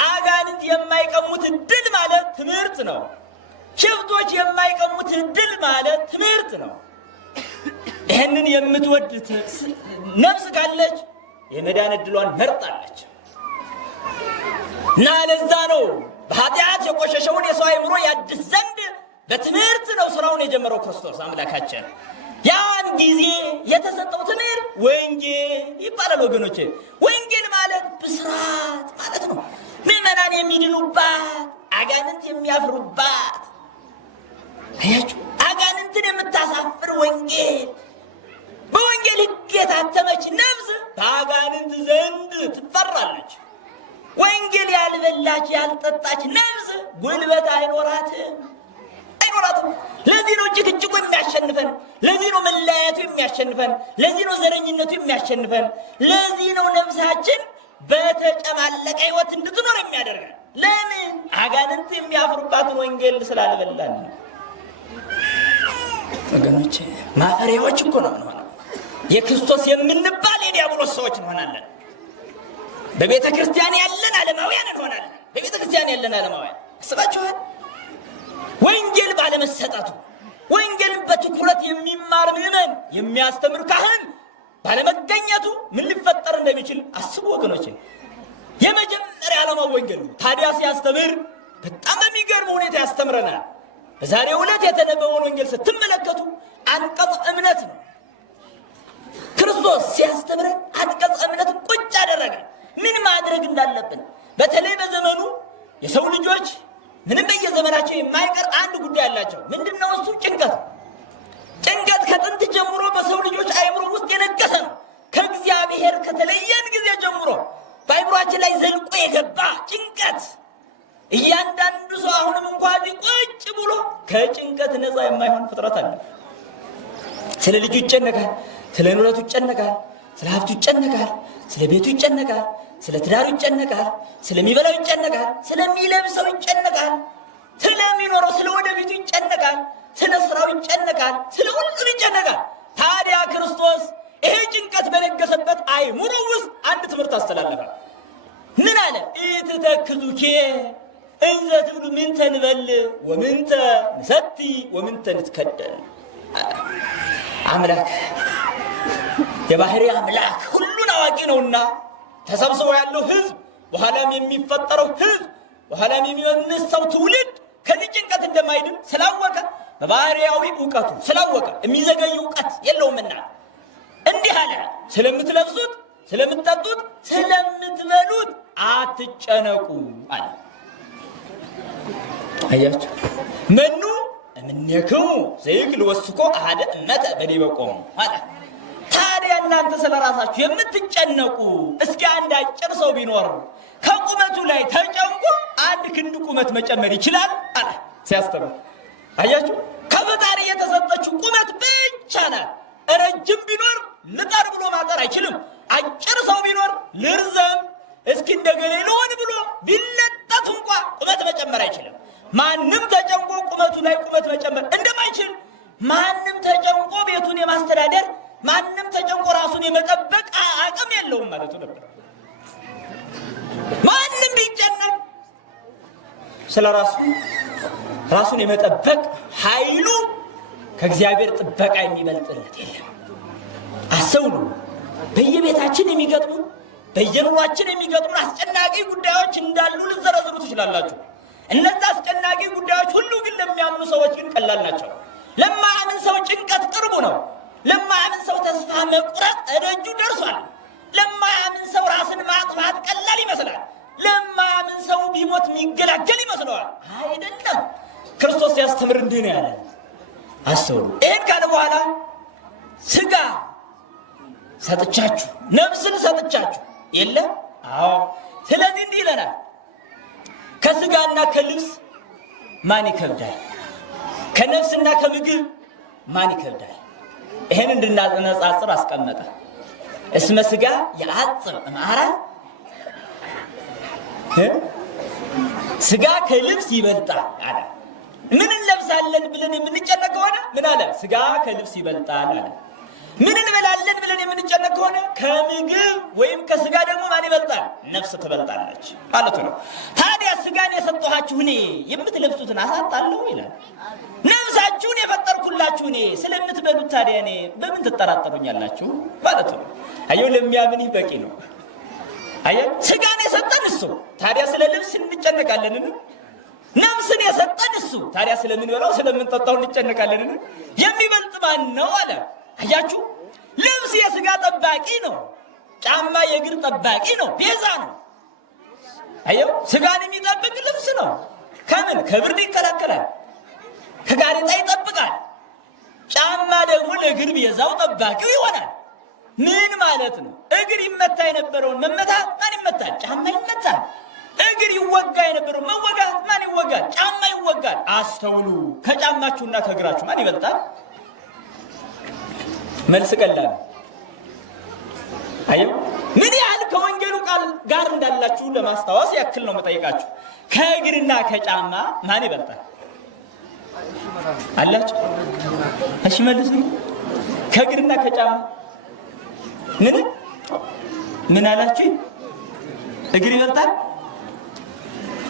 አጋንንት የማይቀሙት እድል ማለት ትምህርት ነው። ሽፍቶች የማይቀሙት እድል ማለት ትምህርት ነው። ይህንን የምትወድ ነፍስ ካለች የመዳን እድሏን መርጣለች እና ለዛ ነው በኃጢአት የቆሸሸውን የሰው አእምሮ ያድስ ዘንድ በትምህርት ነው ስራውን የጀመረው ክርስቶስ አምላካችን። ያን ጊዜ የተሰጠው ትምህርት ወንጌል ይባላል ወገኖቼ። ወንጌል ማለት ብስራት ማለት ነው። ምዕመናን የሚድኑባት፣ አጋንንት የሚያፍሩባት። አያችሁ አጋንንትን የምታሳፍር ወንጌል። በወንጌል ሕግ የታተመች ነፍስ በአጋንንት ዘንድ ትፈራለች። ወንጌል ያልበላች ያልጠጣች ነፍስ ጉልበት አይኖራትም። ለዚህ ነው ጭቅጭቁ የሚያሸንፈን። ለዚህ ነው መለያየቱ የሚያሸንፈን። ለዚህ ነው ዘረኝነቱ የሚያሸንፈን። ለዚህ ነው ነፍሳችን በተጨማለቀ ሕይወት እንድትኖር የሚያደርገን። ለምን? አጋንንት የሚያፍሩባትን ወንጌል ስላልበላን ነው ወገኖቼ። ማፈሪያዎች እኮ ነው የምንሆነው። የክርስቶስ የምንባል የዲያብሎስ ሰዎች እንሆናለን። በቤተ ክርስቲያን ያለን ዓለማውያን እንሆናለን። በቤተ ክርስቲያን ያለን ዓለማውያን አስባችኋል? ወንጌል ባለመሰጠቱ፣ ወንጌልን በትኩረት የሚማር ምዕመን፣ የሚያስተምር ካህን ባለመገኘቱ ምን ሊፈጠር እንደሚችል አስቡ ወገኖቼ። የመጀመሪያ ዓላማው ወንጌል ነው። ታዲያ ሲያስተምር በጣም በሚገርም ሁኔታ ያስተምረናል። በዛሬው ዕለት የተነበበውን ወንጌል ስትመለከቱ አንቀጽ እምነት ነው። ክርስቶስ ሲያስተምረን አንቀጽ እምነት ቁጭ አደረገ። ምን ማድረግ እንዳለብን በተለይ በዘመኑ የሰው ልጆች ምንም በየዘመናቸው የማይቀር አንድ ጉዳይ አላቸው። ምንድነው እሱ? ጭንቀት። ጭንቀት ከጥንት ጀምሮ በሰው ልጆች አእምሮ ውስጥ የነገሰ ነው። ከእግዚአብሔር ከተለየን ጊዜ ጀምሮ በአእምሯችን ላይ ዘልቆ የገባ ጭንቀት። እያንዳንዱ ሰው አሁንም እንኳን ቁጭ ብሎ ከጭንቀት ነፃ የማይሆን ፍጥረት አለ። ስለ ልጁ ይጨነቃል፣ ስለ ንብረቱ ይጨነቃል፣ ስለ ሀብቱ ይጨነቃል፣ ስለ ቤቱ ይጨነቃል፣ ስለ ትዳሩ ይጨነቃል፣ ስለሚበላው ይጨነቃል፣ ስለሚለብሰው ይጨነቃል፣ ስለሚኖረው ስለ ወደፊቱ ይጨነቃል፣ ስለ ስራው ይጨነቃል፣ ስለ ሁሉም ይጨነቃል። ታዲያ ክርስቶስ ይሄ ጭንቀት በነገሰበት አእምሮ ውስጥ አንድ ትምህርት አስተላለፈ። ምን አለ? ኢትተክዙኬ እንዘ ትብሉ ምንተ ንበል ወምንተ ንሰቲ ወምንተ ንትከደን። አምላክ የባህሪ አምላክ ሁሉን አዋቂ ነውና ተሰብስቦ ያለው ህዝብ በኋላም የሚፈጠረው ህዝብ በኋላም የሚነሳው ትውልድ ከዚህ ጭንቀት እንደማይድን ስላወቀ በባህሪያዊ ዕውቀቱ ስላወቀ የሚዘገይ ዕውቀት የለውምና እንዲህ አለ። ስለምትለብሱት፣ ስለምትጠጡት፣ ስለምትበሉት አትጨነቁ አለ። አያችሁ መኑ እምኔክሙ ዘይክል ወስኮ አሐደ እመተ በዲበ ቆሙ አለ። ታዲያ እናንተ ስለራሳችሁ የምትጨነቁ እስኪ አንድ አጭር ሰው ቢኖር ከቁመቱ ላይ ተጨንቆ አንድ ክንድ ቁመት መጨመር ይችላል አለ ሲያስተምር። አያችሁ ከፈጣሪ የተሰጠችው ቁመት ብቻ ናት። ረጅም ቢኖር ልጠር ብሎ ማጠር አይችልም። አጭር ሰው ቢኖር ልርዘም እስኪ እንደገሌ ልሆን ብሎ ቢለጠፍ እንኳ ቁመት መጨመር አይችልም። ማንም ተጨንቆ ቁመቱ ላይ ቁመት መጨመር እንደማይችል ማንም ተጨንቆ ቤቱን የማስተዳደር ማንም ተጨንቆ ራሱን የመጠበቅ አቅም የለውም ማለቱ ነበር። ማንም ቢጨነቅ ስለ ራሱን የመጠበቅ ኃይሉ ከእግዚአብሔር ጥበቃ የሚበልጥለት የለም። አስተውሉ። በየቤታችን የሚገጥሙ በየኑሯችን የሚገጥሙ አስጨናቂ ጉዳዮች እንዳሉ ልትዘረዝሩ ትችላላችሁ። እነዛ አስጨናቂ ጉዳዮች ሁሉ ግን ለሚያምኑ ሰዎች ግን ቀላል ናቸው። ለማያምን ሰው ጭንቀት ቅርቡ ነው። ለማያምን ሰው ተስፋ መቁረጥ እደጁ ደርሷል። ለማያምን ሰው ራስን ማጥፋት ቀላል ይመስላል። ለማያምን ሰው ቢሞት የሚገላገል ይመስለዋል። አይደለም። ክርስቶስ ሲያስተምር እንዲህ ነው ያለ። አስተውሉ። ይህን ካለ በኋላ ስጋ ሰጥቻችሁ ነፍስን ሰጥቻችሁ የለም? አዎ። ስለዚህ እንዲህ ይለናል፣ ከስጋና ከልብስ ማን ይከብዳል? ከነፍስና ከምግብ ማን ይከብዳል? ይሄን እንድናነጻጽር አስቀመጠ። እስመ ስጋ የአጽም እምአራ፣ ስጋ ከልብስ ይበልጣል አለ። ምን እንለብሳለን ብለን የምንጨነቅ ከሆነ ምን አለ? ስጋ ከልብስ ይበልጣል አለ። ምን እንበላለን ብለን የምንጨነቅ ከሆነ ከምግብ ወይም ከስጋ ደግሞ ማን ይበልጣል? ነፍስ ትበልጣለች ማለት ነው። ታዲያ ስጋን የሰጠኋችሁ እኔ የምትለብሱትን አሳጣለሁ ይላል። ነፍሳችሁን የፈጠርኩላችሁ እኔ ስለምትበሉት ታዲያ እኔ በምን ትጠራጠሩኛላችሁ ማለት ነው። አየው፣ ለሚያምን በቂ ነው። አየው፣ ስጋን የሰጠን እሱ፣ ታዲያ ስለ ልብስ እንጨነቃለንን? ነፍስን የሰጠን እሱ፣ ታዲያ ስለምንበላው ስለምንጠጣው እንጨነቃለንን? የሚበልጥ ማን ነው አለ። አያችሁ፣ ልብስ የስጋ ጠባቂ ነው። ጫማ የእግር ጠባቂ ነው፣ ቤዛ ነው። አየው፣ ስጋን የሚጠብቅ ልብስ ነው። ከምን? ከብርድ ይከላከላል፣ ከጋሬጣ ይጠብቃል። ጫማ ደግሞ ለእግር ቤዛው ጠባቂው ይሆናል። ምን ማለት ነው? እግር ይመታ የነበረውን መመታት ማን ይመታል? ጫማ ይመታል። እግር ይወጋ የነበረውን መወጋት ማን ይወጋል? ጫማ ይወጋል። አስተውሉ። ከጫማችሁና ከእግራችሁ ማን ይበልጣል? መልስ ቀላል። አየው፣ ምን ያህል ከወንጌሉ ቃል ጋር እንዳላችሁ ለማስታወስ ያክል ነው መጠየቃችሁ። ከእግርና ከጫማ ማን ይበልጣል አላችሁ? እሺ መልሱ። ከእግርና ከጫማ ምን አላችሁ? እግር ይበልጣል።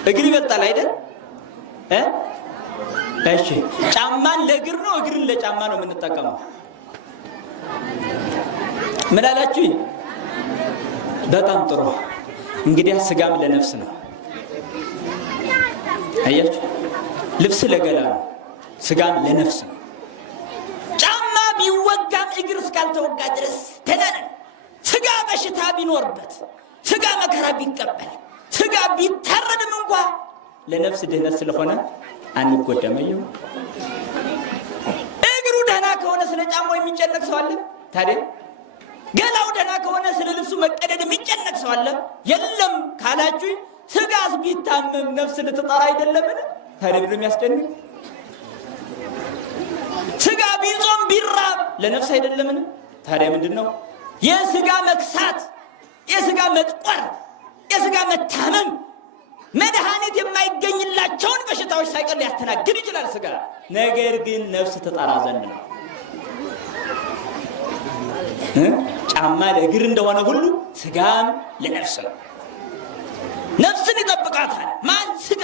እግር ይበልጣል አይደል? እሺ፣ ጫማን ለእግር ነው፣ እግርን ለጫማ ነው የምንጠቀመው። ምን አላችሁ? በጣም ጥሩ። እንግዲህ ስጋም ለነፍስ ነው። አያችሁ፣ ልብስ ለገላ ነው፣ ስጋም ለነፍስ ነው። ጫማ ቢወጋም እግር እስካልተወጋ ድረስ ተናነ። ስጋ በሽታ ቢኖርበት፣ ስጋ መከራ ቢቀበል፣ ስጋ ቢታረድም እንኳ ለነፍስ ድህነት ስለሆነ አንጎዳም። አየው፣ እግሩ ደህና ከሆነ ስለ ጫማው የሚጨነቅ ሰው አለ? ታዲያ ገላው ደህና ከሆነ ስለ ልብሱ መቀደድ የሚጨነቅ ሰው አለ? የለም ካላችሁ፣ ስጋስ ቢታመም ነፍስ ልትጠራ አይደለምን? ታዲያ ምንም የሚያስጨንቅ? ስጋ ቢጾም ቢራብ ለነፍስ አይደለምን? ታዲያ ምንድን ነው? የስጋ መክሳት፣ የስጋ መጥቆር፣ የስጋ መታመም መድኃኒት የማይገኝላቸውን በሽታዎች ሳይቀር ሊያስተናግድ ይችላል ስጋ። ነገር ግን ነፍስ ትጠራ ዘንድ ነው። ጫማ ለእግር እንደሆነ ሁሉ ስጋም ለነፍስ ነው። ነፍስን ይጠብቃታል። ማን? ስጋ።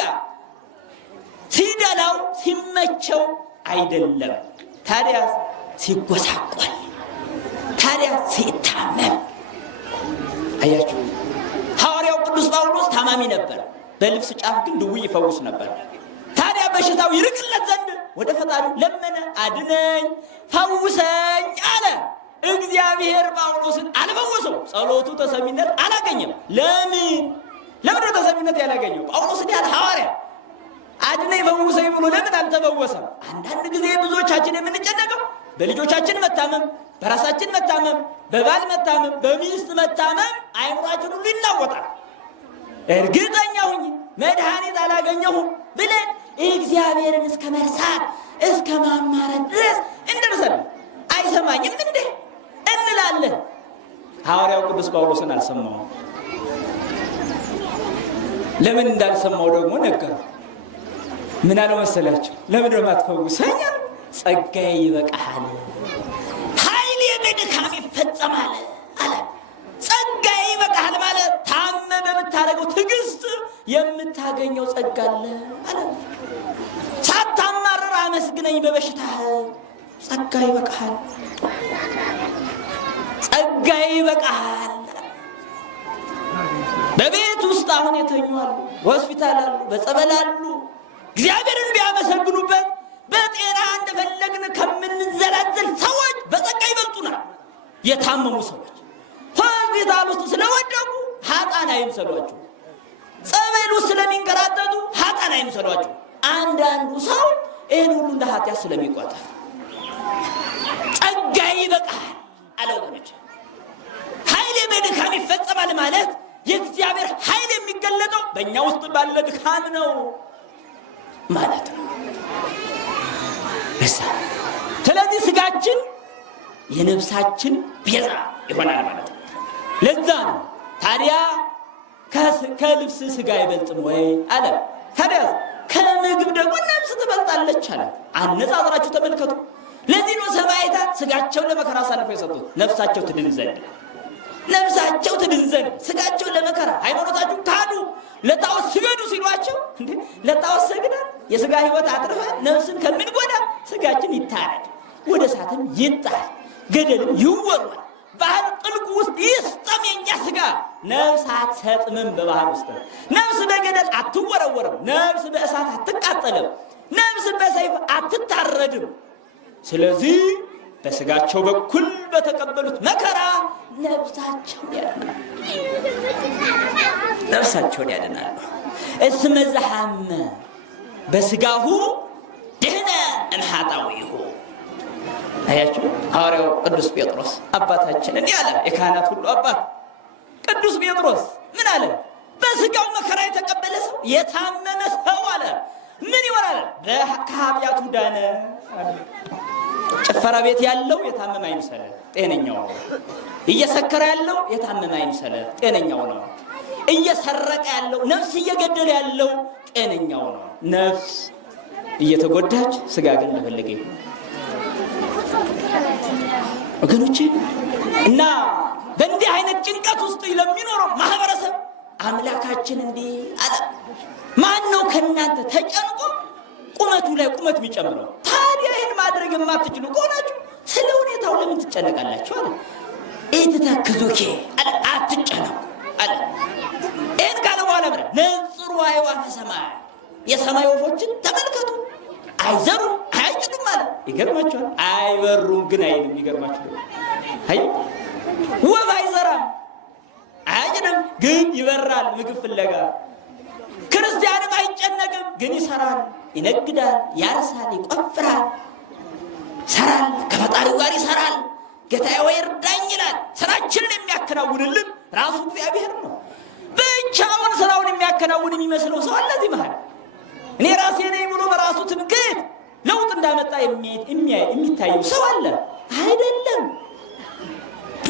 ሲደላው ሲመቸው አይደለም። ታዲያ ሲጎሳቆል፣ ታዲያ ሲታመም አያችሁ። ሐዋርያው ቅዱስ ጳውሎስ ታማሚ ነበር፣ በልብስ ጫፍ ግን ድውይ ይፈውስ ነበር። ታዲያ በሽታው ይርቅለት ዘንድ ወደ ፈጣሪው ለመነ። አድነኝ፣ ፈውሰኝ አለ። እግዚአብሔር ጳውሎስን አልፈወሰው። ጸሎቱ ተሰሚነት አላገኘም። ለምን ተሰሚነት ያላገኘው? ጳውሎስን ያለ ሐዋርያ አድነኝ ፈውሰኝ ብሎ ለምን አልተፈወሰም? አንዳንድ ጊዜ ብዙዎቻችን የምንጨነቀው በልጆቻችን መታመም፣ በራሳችን መታመም፣ በባል መታመም፣ በሚስት መታመም አይምሯችን ሁሉ ይናወጣል። እርግጠኛ ሁኝ መድኃኒት አላገኘሁም ብለን እግዚአብሔርን እስከ መርሳት እስከ ማማረን ድረስ እንደርሳለን። አይሰማኝም እንዴ እንላለን። ሐዋርያው ቅዱስ ጳውሎስን አልሰማውም። ለምን እንዳልሰማው ደግሞ ነገረው። ምን አለ መሰላችሁ? ለምን ደግሞ አትፈውሰኝ? ጸጋዬ ይበቃሃል፣ ኃይሌ በድካም ይፈጸማል አለ። ጸጋዬ ይበቃሃል ማለት ታመህ በምታደርገው ትዕግስት የምታገኘው ጸጋ አለ አለ። ሳታማርር አመስግነኝ በበሽታህ፣ ጸጋ ይበቃሃል፣ ጸጋ ይበቃሃል። በቤት ውስጥ አሁን የተኙ አሉ፣ በሆስፒታል አሉ፣ በጸበል አሉ። እግዚአብሔርን ቢያመሰግኑበት በጤና እንደፈለግን ከምንዘላዘል ሰዎች በጸጋ ይበልጡናል። የታመሙ ሰዎች ሆስፒታል ውስጥ ስለወደቁ ኃጥአን አይምሰሏቸው። ጸበል ውስጥ ስለሚንከራተቱ ኃጥአን አይምሰሏቸው። አንዳንዱ ሰው ይህን ሁሉ እንደ ኃጢአት ስለሚቆጠር ጸጋ ይበቃል አለ። ወገኖች ኃይሌ በድካም ይፈጸማል ማለት የእግዚአብሔር ኃይል የሚገለጠው በእኛ ውስጥ ባለ ድካም ነው ማለት ነው። ስለዚህ ስጋችን የነፍሳችን ቤዛ ይሆናል ማለት ነው። ለዛ ነው ታዲያ ከልብስ ስጋ አይበልጥም ወይ አለ። ታዲያ ከምግብ ደግሞ ነፍስ ትበልጣለች አለ። አነጻጽራችሁ ተመልከቱ። ለዚህ ነው ሰማዕታት ስጋቸውን ለመከራ አሳልፈው የሰጡት ነፍሳቸው ትድን ዘንድ። ነፍሳቸው ትድን ዘንድ ስጋቸው ለመከራ ሃይማኖታችሁን ካዱ፣ ለጣዖት ስገዱ ሲሏቸው እንዴ ለጣዖት ሰግደን የስጋ ህይወት አጥርፈን ነፍስን ከምንጎዳ ስጋችን ይታረድ፣ ወደ እሳትም ይጣል፣ ገደልም ይወረወር፣ ባህር ጥልቁ ውስጥ ይስጠም የኛ ስጋ። ነፍስ አትሰጥምም በባህር ውስጥ። ነፍስ በገደል አትወረወርም። ነፍስ በእሳት አትቃጠልም። ነፍስ በሰይፍ አትታረድም። ስለዚህ በስጋቸው በኩል በተቀበሉት መከራ ነፍሳቸውን ያድናሉ። ነፍሳቸውን ያድናሉ። እስመ ዘሐመ በስጋሁ ድህነ እምኃጣውኢሁ። አያችሁ ሐዋርያው ቅዱስ ጴጥሮስ አባታችን እንዲህ አለ። የካህናት ሁሉ አባት ቅዱስ ጴጥሮስ ምን አለ? በስጋው መከራ የተቀበለ ሰው የታመመ ሰው አለ ምን ይሆናል? ከኃጢአቱ ዳነ። ጭፈራ ቤት ያለው የታመመ አይምሰለ፣ ጤነኛው ነው። እየሰከረ ያለው የታመመ አይምሰለ፣ ጤነኛው ነው። እየሰረቀ ያለው ነፍስ እየገደለ ያለው ጤነኛው ነው። ነፍስ እየተጎዳች ስጋ ግን ለፈለገ ወገኖቼ እና በእንዲህ አይነት ጭንቀት ውስጥ ለሚኖረው ማህበረሰብ አምላካችን እንዲህ አለ። ማን ነው ከእናንተ ተጨንቆ ቁመቱ ላይ ቁመት የሚጨምረው? ታዲያ ይህን ማድረግ የማትችሉ ከሆናችሁ ስለ ሁኔታው ለምን ትጨነቃላችሁ አለ። ኢትተክዙኬ አለ፣ አትጨነቁ አለ። ይህን ካለ በኋላ ብለ ነጽሩ አዕዋፈ ሰማይ፣ የሰማይ ወፎችን ተመልከቱ፣ አይዘሩም አያጭዱም አለ። ይገርማችኋል። አይበሩም ግን አይልም። ይገርማችኋል። አይ ወፍ አይዘራም አያጭድም ግን ይበራል ምግብ ፍለጋ። ክርስቲያንም አይጨነቅም ግን ይሰራል፣ ይነግዳል፣ ያርሳል፣ ይቆፍራል፣ ይሰራል፣ ከፈጣሪው ጋር ይሰራል። ጌታዬ ወይ እርዳኝ ይላል። ስራችንን የሚያከናውንልን ራሱ እግዚአብሔር ነው። ብቻውን ስራውን የሚያከናውን የሚመስለው ሰው አለ እዚህ መሃል። እኔ ራሴ ነኝ ብሎ በራሱ ትምክህት ለውጥ እንዳመጣ የሚታየው ሰው አለ። አይደለም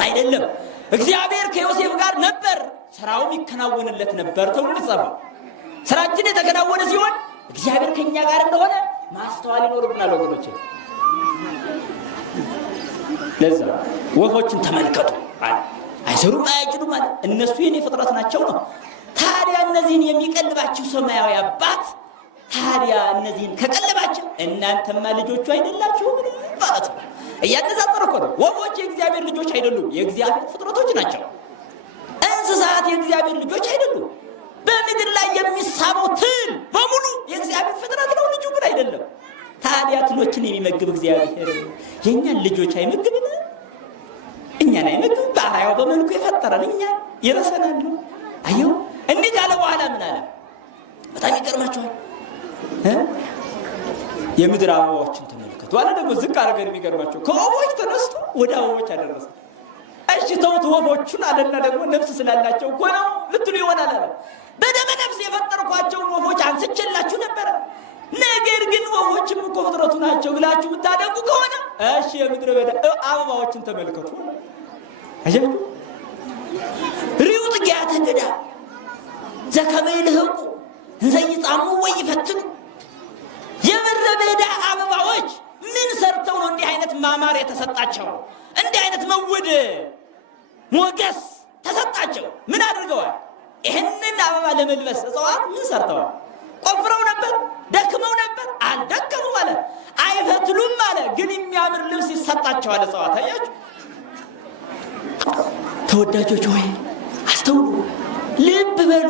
አይደለም። እግዚአብሔር ከዮሴፍ ጋር ነበር፣ ስራውም ይከናወንለት ነበር ተብሎ ተጻፈ። ስራችን የተከናወነ ሲሆን እግዚአብሔር ከኛ ጋር እንደሆነ ማስተዋል ይኖርብናል ወገኖቼ። ለዛ ወፎችን ተመልከቱ አለ። አይሰሩም አያጭዱም አለ። እነሱ የኔ ፍጥረት ናቸው ነው። ታዲያ እነዚህን የሚቀልባችሁ ሰማያዊ አባት ታዲያ እነዚህን ከቀለባቸው እናንተማ ልጆቹ አይደላችሁም ማለት ነው። እያነጻጸረ እኮ ነው። ወፎች የእግዚአብሔር ልጆች አይደሉም፣ የእግዚአብሔር ፍጥረቶች ናቸው። እንስሳት የእግዚአብሔር ልጆች አይደሉም። በምድር ላይ የሚሳበው ትል በሙሉ የእግዚአብሔር ፍጥረት ነው፣ ልጁ ግን አይደለም። ታዲያ ትሎችን የሚመግብ እግዚአብሔር የእኛን ልጆች አይመግብን? እኛን አይመግብ? በአርአያው በመልኩ የፈጠረን እኛን ይረሰናል ነው። አየው እንዲህ ካለ በኋላ ምን አለ? በጣም ይገርማቸዋል። የምድር አበባዎችን ተመልከቱ አለ። ደግሞ ዝቅ አድርገን የሚገርማቸው ከወፎች ተነስቶ ወደ አበቦች አደረሰ። እሺ ተውት ወፎቹን አለና ደግሞ ነፍስ ስላላቸው እኮ ነው ልትሉ ይሆናል አለ። በደመ ነፍስ የፈጠርኳቸውን ወፎች አንስቼላችሁ ነበረ። ነገር ግን ወፎችም እኮ ፍጥረቱ ናቸው ብላችሁ ብታደንቁ ከሆነ እሺ የምድረ በዳ አበባዎችን ተመልከቱ። አያችሁ ሪው ጥጊያተ ገዳም ዘከመ ይልህቁ እንዘ ይጻሙ ወይ ይፈትኑ። የምድረ በዳ አበባዎች ምን ሰርተው ነው እንዲህ አይነት ማማር የተሰጣቸው? እንዲህ አይነት መወደድ ሞገስ ተሰጣቸው? ምን አድርገዋል? ይህንን አበባ ለመልበስ እጽዋት ምን ሰርተዋል? ቆፍረው ነበር? ደክመው ነበር? አልደከሙም አለ። አይፈትሉም አለ። ግን የሚያምር ልብስ ይሰጣቸዋል እጽዋት። አያችሁ ተወዳጆች ሆይ አስተውሉ፣ ልብ በሉ።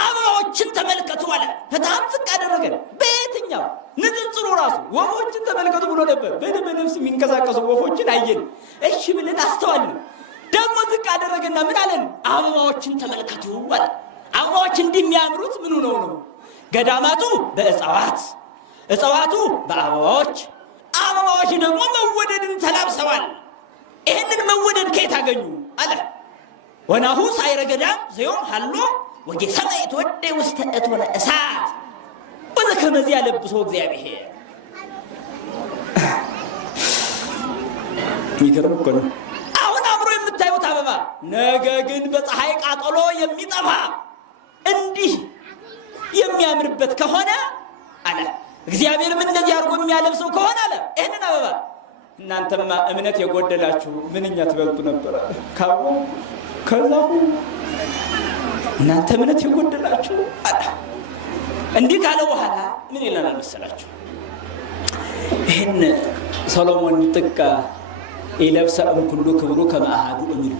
አበባዎችን ተመልከቱ አለ። በጣም ዝቅ አደረገን። በየትኛው ንጽጽሩ ራሱ ወፎችን ተመልከቱ ብሎ ነበር። በደመ ነፍስ የሚንቀሳቀሱ ወፎችን አየን። እሺ ብለን አስተዋልን። ደግሞ ዝቅ አደረገና ምን አለን? አበባዎችን ተመልከቱ አለ። አበባዎች እንደሚያምሩት ምኑ ነው? ገዳማቱ በእጽዋት፣ እጽዋቱ በአበባዎች፣ አበባዎች ደግሞ መወደድን ተላብሰዋል። ይህንን መወደድ ከየት አገኙ አለ? ወናሁ ሳይረ ገዳም ዘዮም ሀሎ ወጌሰመ ይትወደ ውስተ እቶነ እሳት ወዘከመ ያለብሶ እግዚአብሔር። ይገርም እኮ ነው። አሁን አብሮ የምታዩት አበባ ነገ ግን በፀሐይ ቃጠሎ የሚጠፋ እንዲህ የሚያምርበት ከሆነ አለ እግዚአብሔርም እንደዚህ አድርጎ የሚያለብሰው ከሆነ አለ ይህንን አበባ እናንተማ እምነት የጎደላችሁ ምንኛ ትበልጡ ነበር። ከዛፉ እናንተ እምነት የጎደላችሁ አለ። እንዲህ ካለ በኋላ ምን ይላል መሰላችሁ? ይህን ሰሎሞን ጥቀ ይለብሰ እምኩሉ ክብሩ ከመአሃዱ እምሉ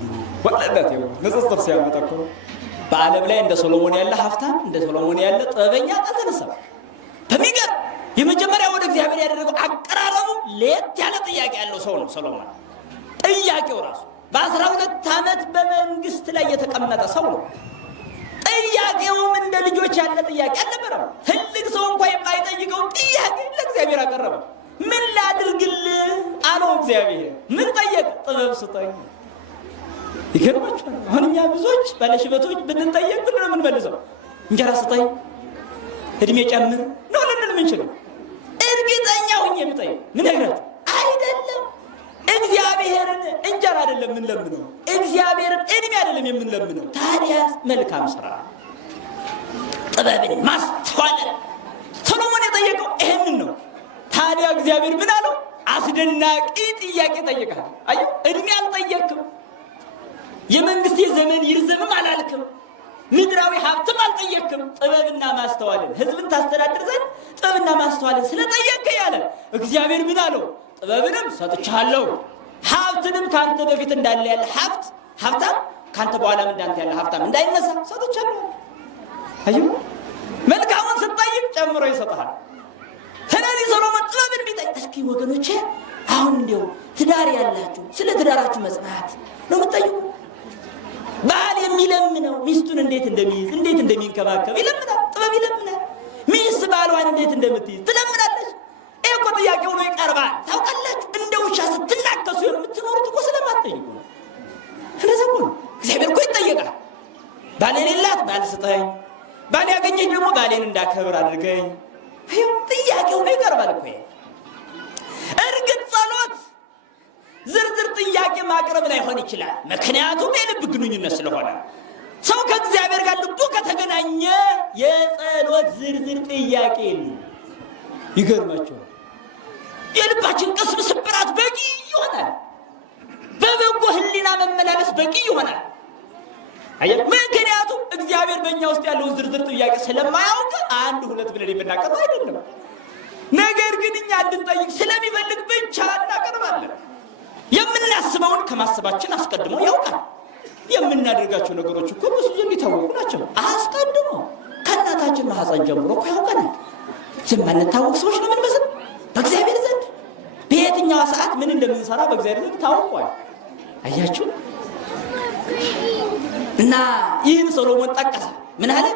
ወለለት ይው ንጽጽር ሲያመጣ እኮ በዓለም ላይ እንደ ሰሎሞን ያለ ሀብታም እንደ ሰሎሞን ያለ ጥበበኛ አልተነሳም። በሚገርም የመጀመሪያ ወደ እግዚአብሔር ያደረገው አቀራረቡ ለየት ያለ ጥያቄ ያለው ሰው ነው ሰሎሞን። ጥያቄው ራሱ በ12 ዓመት በመንግስት ላይ የተቀመጠ ሰው ነው። ጥያቄውም እንደ ልጆች ያለ ጥያቄ አልነበረም። ትልቅ ሰው እንኳን የማይጠይቀው ጥያቄ ለእግዚአብሔር አቀረበ። ምን ላድርግልህ አለው እግዚአብሔር። ምን ጠየቅ? ጥበብ ስጠኝ። ይገርማችኋል። አሁን እኛ ብዙዎች ባለሽበቶች ብንጠየቅ ብለን ነው የምንመልሰው። እንጀራ ስጠኝ፣ እድሜ ጨምር ነው ልንል የምንችለው። እርግጠኛ ሁኜ የምጠይቅ ምን ነግራችሁ አይደለም። እግዚአብሔርን እንጀራ አይደለም የምንለምነው፣ እግዚአብሔርን እድሜ አይደለም የምንለምነው። ታዲያ መልካም ስራ፣ ጥበብን፣ ማስተዋልን ሰሎሞን የጠየቀው ይህንን ነው። ታዲያ እግዚአብሔር ምን አለው? አስደናቂ ጥያቄ ጠይቀሃል። አየሁ፣ እድሜ አልጠየቅም፣ የመንግስቴ ዘመን ይርዘምም አላልክም፣ ምድራዊ ሀብትም አልጠየቅም። ጥበብና ማስተዋልን ህዝብን ታስተዳድር ዘንድ ጥበብና ማስተዋልን ስለጠየቀ ያለ እግዚአብሔር ምን አለው? ጥበብንም ሰጥቻለሁ፣ ሀብትንም ካንተ በፊት እንዳለ ያለ ሀብታም ካንተ በኋላም እንዳንተ ያለ ሀብታም እንዳይነሳ ሰጥቻለሁ። አዩ መልካሙን ስጠይቅ ጨምሮ ይሰጣል። ስለዚህ ሰሎሞን ጥበብን ቢጠይቅ፣ እስኪ ወገኖቼ አሁን እንዲያው ትዳር ያላችሁ ስለ ትዳራችሁ መጽናት ነው የምትጠይቁ። ባል የሚለምነው ሚስቱን እንዴት እንደሚይዝ እንዴት እንደሚንከባከብ ይለምናል። ጥበብ ይለምናል። ሚስት ባሏን እንዴት እንደምትይዝ ትለምናለች። ይህ እኮ ጥያቄ ሆኖ ይቀርባል። ታውቃላችሁ፣ እንደ ውሻ ስትናከሱ የምትኖሩት እኮ ስለማትጠይቁ ነው። እንደዚህ እኮ ነው። እግዚአብሔር እኮ ይጠየቃል። ባል የሌላት ባል ስጠኝ፣ ባል ያገኘች ደግሞ ባሌን እንዳከብር አድርገኝ። ይኸው ጥያቄ ሆኖ ይቀርባል እኮ። እርግጥ ጸሎት ዝርዝር ጥያቄ ማቅረብ ላይሆን ይችላል። ምክንያቱም የልብ ግንኙነት ስለሆነ ሰው ከእግዚአብሔር ጋር ልቡ ከተገናኘ የጸሎት ዝርዝር ጥያቄ የለም። ይገርማቸዋል። የልባችን ቅስም ስብራት በቂ ይሆናል። በበጎ ሕሊና መመላለስ በቂ ይሆናል። ምክንያቱም እግዚአብሔር በእኛ ውስጥ ያለውን ዝርዝር ጥያቄ ስለማያውቅ አንድ ሁለት ብለን የምናቀርበው አይደለም። ነገር ግን እኛ እንድንጠይቅ ስለሚፈልግ ብቻ እናቀርባለን። የምናስበውን ከማሰባችን አስቀድሞ ያውቃል። የምናደርጋቸው ነገሮች እኮ በሱ ዘንድ የታወቁ ናቸው። አስቀድሞ ከእናታችን ማህፀን ጀምሮ እኮ ያውቀናል። የማንታወቅ ሰዎች ነው የምንመስል በእግዚአብሔር ዘንድ። በየትኛዋ ሰዓት ምን እንደምንሰራ በእግዚአብሔር ዘንድ ታውቋል። አያችሁ። እና ይህን ሰሎሞን ጠቀሰ። ምን አለ?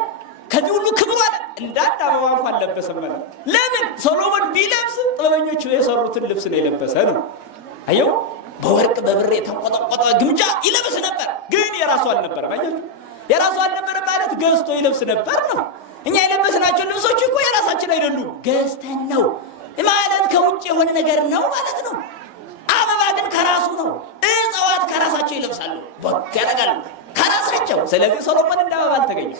ከዚህ ሁሉ ክብሩ አለ እንዳንድ አበባ እንኳን ለበሰም አለ። ለምን? ሰሎሞን ቢለብስ ጥበበኞች የሰሩትን ልብስ ነው የለበሰ ነው። አየው፣ በወርቅ በብር የተቆጠቆጠ ግምጃ ይለብስ ነበር፣ ግን የራሱ አልነበረም። አያችሁ፣ የራሱ አልነበረም ማለት ገዝቶ ይለብስ ነበር ነው። እኛ የለበስናቸው ልብሶች እኮ የራሳችን አይደሉም፣ ገዝተን ነው ማለት ከውጭ የሆነ ነገር ነው ማለት ነው። አበባ ግን ከራሱ ነው። እጽዋት ከራሳቸው ይለብሳሉ፣ ቦክ ያደርጋሉ ከራሳቸው። ስለዚህ ሰሎሞን እንደ አበባ አልተገኘም፣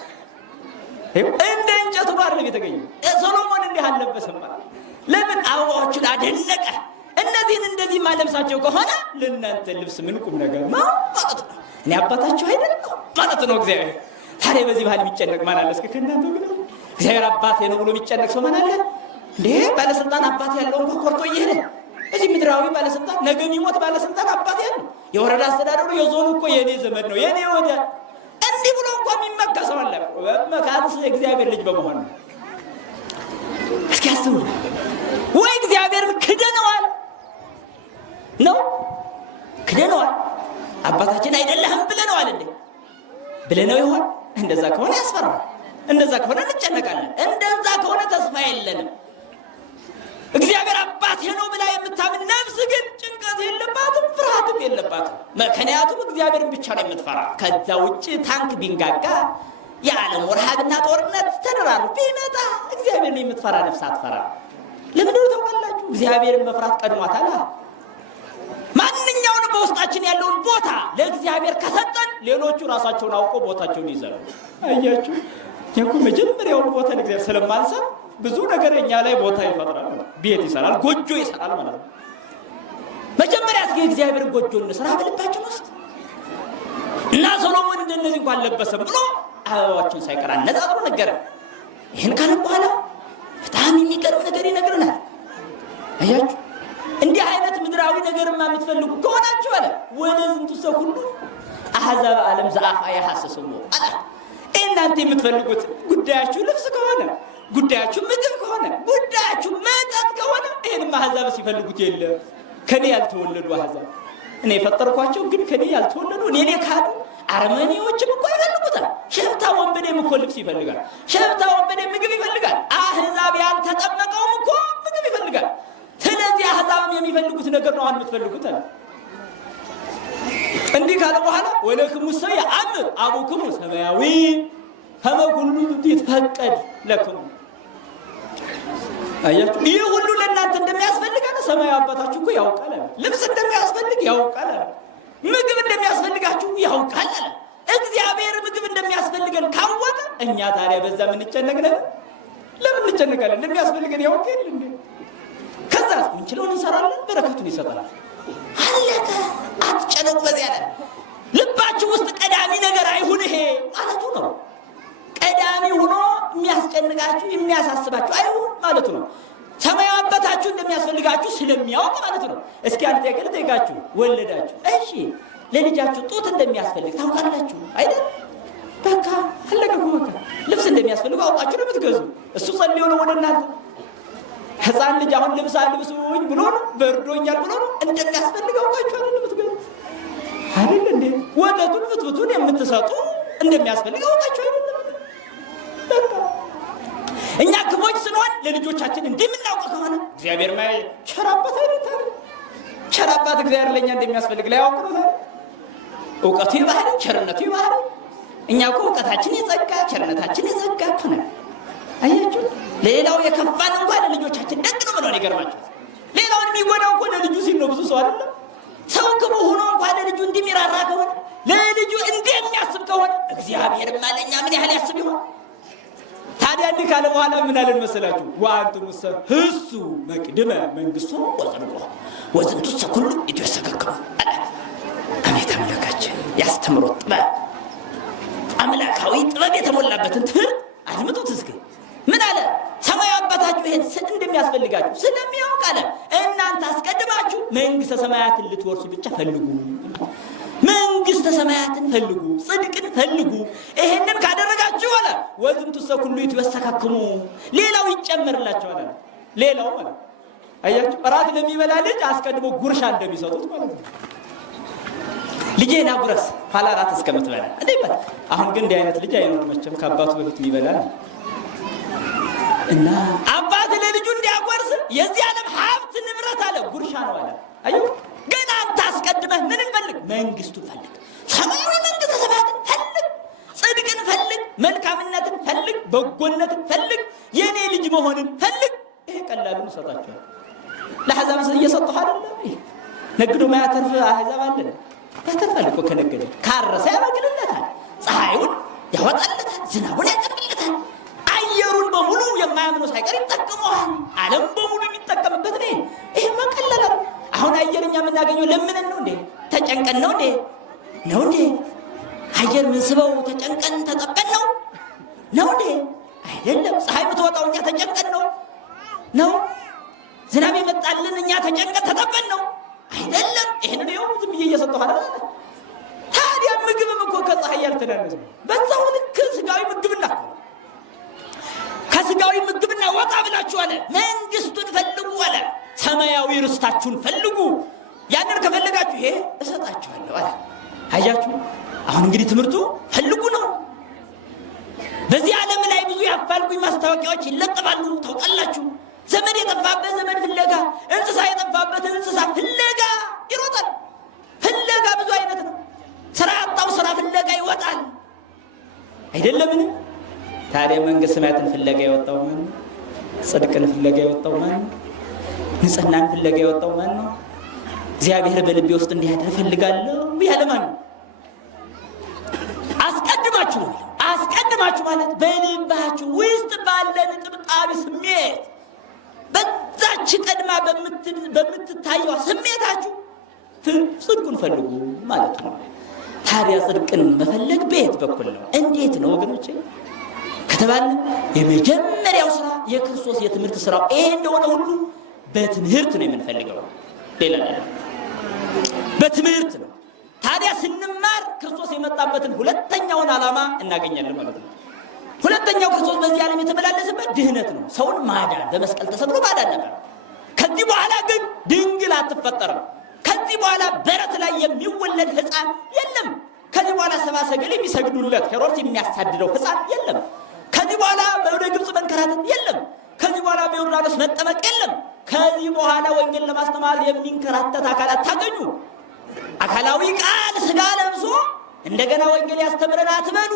እንደ እንጨቱ ጋር ነው የተገኘው። ሰሎሞን እንዲህ አልለበሰም ማለት ለምን? አበባዎቹን አደነቀ። እነዚህን እንደዚህ ማለብሳቸው ከሆነ ለእናንተ ልብስ ምን ቁም ነገር ነው ማለት ነው። እኔ አባታችሁ አይደለም ማለት ነው እግዚአብሔር። ታዲያ በዚህ ባህል የሚጨነቅ ማን አለ? እስከ ከእናንተ ግን እግዚአብሔር አባቴ ነው ብሎ የሚጨነቅ ሰው ማን አለ እንዴ? ባለስልጣን አባቴ ያለው እንኳን ኮርቶ እየሄደ እዚህ ምድራዊ ባለስልጣን፣ ነገ የሚሞት ባለስልጣን አባቴ ያለው፣ የወረዳ አስተዳደሩ የዞኑ እኮ የኔ ዘመድ ነው የኔ ወደ እንዲህ ብሎ እንኳን የሚመካ ሰው አለ። መካት እግዚአብሔር ልጅ በመሆን ነው። እስኪ አስቡ። ወይ እግዚአብሔርን ክደነዋል ነው ክደነዋል። አባታችን አይደለህም ብለነዋል እንዴ? ብለነው ይሆን? እንደዛ ከሆነ ያስፈራል። እንደዛ ከሆነ እንጨነቃለን። እንደዛ ከሆነ ተስፋ የለንም። እግዚአብሔር አባቴ ነው ብላ የምታምን ነፍስ ግን ጭንቀት የለባትም፣ ፍርሃትም የለባትም። ምክንያቱም እግዚአብሔርን ብቻ ነው የምትፈራ። ከዛ ውጭ ታንክ ቢንጋጋ የዓለም ረሃብና ጦርነት ተደራሩ ቢመጣ እግዚአብሔርን የምትፈራ ነፍስ አትፈራ። ለምንድነው ታውቃላችሁ? እግዚአብሔርን መፍራት ቀድሟታል። ማንኛውንም በውስጣችን ያለውን ቦታ ለእግዚአብሔር ከሰጠን ሌሎቹ ራሳቸውን አውቆ ቦታቸውን ይዘሉ። አያችሁ፣ የኩ መጀመሪያውን ቦታ ለእግዚአብሔር ስለማንሰጥ ብዙ ነገር እኛ ላይ ቦታ ይፈጥራል፣ ቤት ይሰራል፣ ጎጆ ይሰራል ማለት ነው። መጀመሪያ እስኪ እግዚአብሔርን ጎጆ እንስራ በልባችን ውስጥ እና ሰሎሞን እንደነዚህ እንኳን ለበሰም ብሎ አበባዎችን ሳይቀር አነጻጽሮ ነገረን። ይህን ካለ በኋላ በጣም የሚገርም ነገር ይነግረናል። አያችሁ፣ እንዲህ አይነት ምድራዊ ነገርማ የምትፈልጉ ከሆናችሁ አለ ወደ ዝንቱ ሰው ሁሉ አሕዛብ ዓለም ዘአፋ ያሐስስሙ አለ። እናንተ የምትፈልጉት ጉዳያችሁ ልብስ ከሆነ፣ ጉዳያችሁ ምግብ ከሆነ፣ ጉዳያችሁ መጠጥ ከሆነ ይህንም አሕዛብ ሲፈልጉት የለም። ከኔ ያልተወለዱ አሕዛብ እኔ የፈጠርኳቸው ግን ከኔ ያልተወለዱ እኔ ካዱ አረመኔዎችም እኮ ይፈልጉታል። ሸፍታ ወንበዴም እኮ ልብስ ይፈልጋል። ሸፍታ ወንበዴም ምግብ ይፈልጋል። አሕዛብ ያልተጠመቀውም እኮ ምግብ ይፈልጋል። ስለዚህ አሕዛብም የሚፈልጉት ነገር ነው የምትፈልጉት አለ። እንዲህ ካለ በኋላ ወለክሙ ሰየአምር አቡክሙ ሰማያዊ ከመ ኩሉ ይትፈቀድ ለክሙ። አያችሁ፣ ይህ ሁሉ ለእናንተ እንደሚያስፈልግ አለ ሰማያዊ አባታችሁ እኮ ያውቃል አለ። ልብስ እንደሚያስፈልግ ያውቃል አለ። ምግብ እንደሚያስፈልጋችሁ ያውቃል አለ። እግዚአብሔር ምግብ እንደሚያስፈልገን ካወቀ እኛ ታዲያ በዛ ምን እንጨነቅለን? ለምን እንጨነቃለን? እንደሚያስፈልገን ያውቅ የለ እንዴ? ከዛ ምንችለውን እንሰራለን፣ በረከቱን ይሰጠናል። አለቀ። አትጨነቁ። በዚያ ላይ ልባችሁ ውስጥ ቀዳሚ ነገር አይሁን ይሄ ማለቱ ነው። ቀዳሚ ሆኖ የሚያስጨንቃችሁ የሚያሳስባችሁ አይሁን ማለቱ ነው። ሰማያዊ አባታችሁ እንደሚያስፈልጋችሁ ስለሚያውቅ ማለት ነው። እስኪ አንተ ጥያቄ ልጠይቃችሁ። ወለዳችሁ፣ እሺ፣ ለልጃችሁ ጡት እንደሚያስፈልግ ታውቃላችሁ አይደል? በቃ አለቀ። በቃ ልብስ እንደሚያስፈልግ አውቃችሁ ነው የምትገዙ። እሱ ጸልዮ ነው ወደ እናንተ። ሕፃን ልጅ አሁን ልብስ አልብሱኝ ብሎ ነው በርዶኛል ብሎ ነው እንደሚያስፈልግ አውቃችሁ አይደል የምትገዙ አይደል እንዴ? ወተቱን ፍትፍቱን የምትሰጡ እንደሚያስፈልግ አውቃችሁ አይደል? በቃ እኛ ክፎች ስንሆን ለልጆቻችን እንደምናውቅ ከሆነ እግዚአብሔር ማይ ቸራባት አይደል? ቸራባት እግዚአብሔር ለኛ እንደሚያስፈልግ ላይ ያውቅ ነው። እውቀቱ ይባህል፣ ቸርነቱ ይባህል። እኛ እኮ እውቀታችን የጸጋ ቸርነታችን የጸጋ ከሆነ አያችሁ፣ ሌላው የከፋን እንኳን ለልጆቻችን ደግ ነው ብሎ ይገርማችሁ። ሌላውን የሚጎዳው እኮ ለልጁ ሲል ነው። ብዙ ሰው አይደለም ሰው ክፉ ሆኖ እንኳን ለልጁ እንደሚራራ ከሆነ ለልጁ እንደሚያስብ ከሆነ እግዚአብሔር ማለኛ ምን ያህል ያስብ ይሆን? ታዲያ እንዲህ ካለ በኋላ ምን አለን መሰላችሁ? ወአንትሙ ህሱ መቅድመ መንግስቱ ወጽድቆ ወዝንቱ ሁሉ ይተሰከከሙ። አቤት አምላካችን ያስተምሮት ጥበብ፣ አምላካዊ ጥበብ የተሞላበትን ትምህርት አድምጡት እስኪ። ምን አለ? ሰማያዊ አባታችሁ ይሄን እንደሚያስፈልጋችሁ ስለሚያውቅ አለ እናንተ አስቀድማችሁ መንግሥተ ሰማያትን ልትወርሱ ብቻ ፈልጉ። መንግሥተ ሰማያትን ፈልጉ፣ ጽድቅን ፈልጉ። ይሄንን ካደረጋችሁ አለ ወዝንቱሰ ኩሉ ይትወሰካክሙ፣ ሌላው ይጨመርላችኋል አለ። ሌላው ማለት አያችሁ፣ እራት ለሚበላ ልጅ አስቀድሞ ጉርሻ እንደሚሰጡት ማለት ነው። ልጄና ጉረስ ኋላ እራት እስከምትበላ እንዴ ይባል። አሁን ግን እንዲህ አይነት ልጅ አይኖርም መቼም ከአባቱ በፊት የሚበላ ነው። እና አባት ለልጁ እንዲያጎርስ የዚህ ዓለም ሀብት ንብረት አለ ጉርሻ ነው አለ። አዩ ግን አንተ አስቀድመህ ምንን ፈልግ? መንግስቱን ፈልግ፣ ሰማያዊ መንግስተ ሰማያትን ፈልግ፣ ጽድቅን ፈልግ፣ መልካምነትን ፈልግ፣ በጎነትን ፈልግ፣ የኔ ልጅ መሆንን ፈልግ። ይሄ ቀላሉን ሰጣችኋል። ለአሕዛብ እየሰጠሁ አይደለ? ነግዶ ማያተርፍ አሕዛብ አለ። ያተርፋል እኮ ከነገደ። ካረሰ ያበቅልለታል፣ ፀሐዩን ያወጣለታል፣ ዝናቡን ያጠርቅለታል። አየሩን በሙሉ የማያምነው ሳይቀር ይጠቀመዋል። ዓለም በሙሉ የሚጠቀምበት ነው። ይሄ መቀለል አሁን አየር እኛ የምናገኘው ለምንን ነው እንዴ? ተጨንቀን ነው እንዴ? ነው እንዴ? አየር ምን ስበው ተጨንቀን ተጠቀን ነው እንዴ? አይደለም። ፀሐይ የምትወጣው እኛ ተጨንቀን ነው። ዝናብ የመጣልን እኛ ተጨንቀን ተጠቀን ነው አይደለም። ይሄን ነው ዝም ብዬ እየሰጠሁ አይደል? ታዲያ ምግብም እኮ ከፀሐይ ያልተናነሰ በዛው ልክ ስጋዊ ምግብና ከስጋዊ ምግብና ወጣ ብላችሁ አለ መንግስቱን ፈልጉ አለ። ሰማያዊ ርስታችሁን ፈልጉ። ያንን ከፈለጋችሁ ይሄ እሰጣችኋለሁ አለ። አያችሁ፣ አሁን እንግዲህ ትምህርቱ ፈልጉ ነው። በዚህ ዓለም ላይ ብዙ ያፋልጉኝ ማስታወቂያዎች ይለጠፋሉ። ታውቃላችሁ፣ ዘመድ የጠፋበት ዘመድ ፍለጋ፣ እንስሳ የጠፋበት እንስሳ ፍለጋ ይሮጣል። ፍለጋ ብዙ አይነት ነው። ስራ ያጣው ስራ ፍለጋ ይወጣል። አይደለምን? ታዲያ መንግስተ ሰማያትን ፍለጋ የወጣው ማን ነው? ጽድቅን ፍለጋ የወጣው ማን ነው? ንጽህናን ፍለጋ የወጣው ማን ነው? እግዚአብሔር በልቤ ውስጥ እንዲያድር እፈልጋለሁ ያለ ማን ነው? አስቀድማችሁ ነው። አስቀድማችሁ ማለት በልባችሁ ውስጥ ባለ ጥብጣቢ ስሜት በዛች ቀድማ በምትታየው ስሜታችሁ ጽድቁን ፈልጉ ማለት ነው። ታዲያ ጽድቅን መፈለግ በየት በኩል ነው? እንዴት ነው ወገኖቼ ከተባለ የመጀመሪያው ስራ የክርስቶስ የትምህርት ስራው ይሄ እንደሆነ ሁሉ በትምህርት ነው የምንፈልገው። ሌላ በትምህርት ነው። ታዲያ ስንማር ክርስቶስ የመጣበትን ሁለተኛውን ዓላማ እናገኛለን ማለት ነው። ሁለተኛው ክርስቶስ በዚህ ዓለም የተመላለሰበት ድህነት ነው። ሰውን ማዳን፣ በመስቀል ተሰቅሎ ማዳን ነበር። ከዚህ በኋላ ግን ድንግል አትፈጠርም። ከዚህ በኋላ በረት ላይ የሚወለድ ሕፃን የለም። ከዚህ በኋላ ሰብአ ሰገል የሚሰግዱለት ሄሮድስ የሚያሳድደው ሕፃን የለም። ከዚህ በኋላ ወደ ግብፅ መንከራተት የለም። ከዚህ በኋላ በዮርዳኖስ መጠመቅ የለም። ከዚህ በኋላ ወንጌል ለማስተማር የሚንከራተት አካላት ታገኙ። አካላዊ ቃል ስጋ ለብሶ እንደገና ወንጌል ያስተምረን አትበሉ።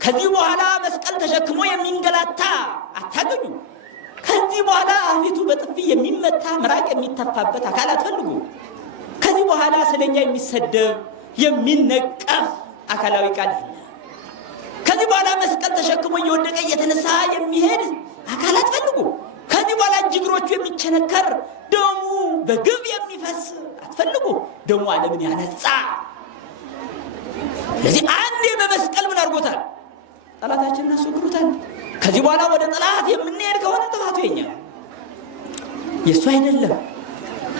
ከዚህ በኋላ መስቀል ተሸክሞ የሚንገላታ አታገኙ። ከዚህ በኋላ አፊቱ በጥፊ የሚመታ ምራቅ የሚተፋበት አካል አትፈልጉ። ከዚህ በኋላ ስለኛ የሚሰደብ የሚነቀፍ አካላዊ ቃል የለ። ከዚህ በኋላ መስቀል ተሸክሞ እየወደቀ እየተነሳ የሚሄድ አካል አትፈልጉ። ከዚህ በኋላ እግሮቹ የሚቸነከር ደሙ በግብ የሚፈስ አትፈልጉ። ደሙ ዓለምን ያነጻ። ለዚህ አንዴ በመስቀል ምን አድርጎታል? ጠላታችንን አስወግዶታል። ከዚህ በኋላ ወደ ጠላት የምንሄድ ከሆነ ጥፋቱ የኛ የእሱ አይደለም።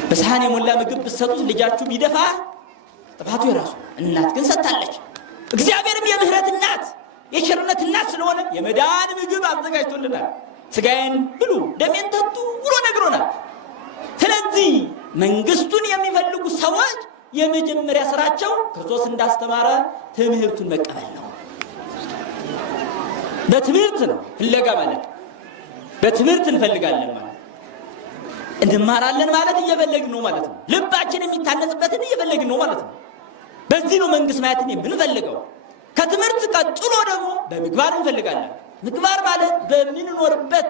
በሰሃን የሞላ ምግብ ብትሰጡት ልጃችሁ ቢደፋ ጥፋቱ የራሱ። እናት ግን ሰጥታለች። እግዚአብሔርም የምህረት እናት የቸርነት እናት ስለሆነ የመዳን ምግብ አዘጋጅቶልናል። ስጋዬን ብሉ ደሜን ጠጡ ብሎ ነግሮናል። ስለዚህ መንግስቱን የሚፈልጉ ሰዎች የመጀመሪያ ስራቸው ክርስቶስ እንዳስተማረ ትምህርቱን መቀበል ነው። በትምህርት ነው ፍለጋ ማለት። በትምህርት እንፈልጋለን ማለት እንማራለን ማለት እየፈለግን ነው ማለት ነው። ልባችን የሚታነጽበትን እየፈለግን ነው ማለት ነው። በዚህ ነው መንግስት ማየትን የምንፈልገው። ከትምህርት ቀጥሎ ደግሞ በምግባር እንፈልጋለን። ምግባር ማለት በምንኖርበት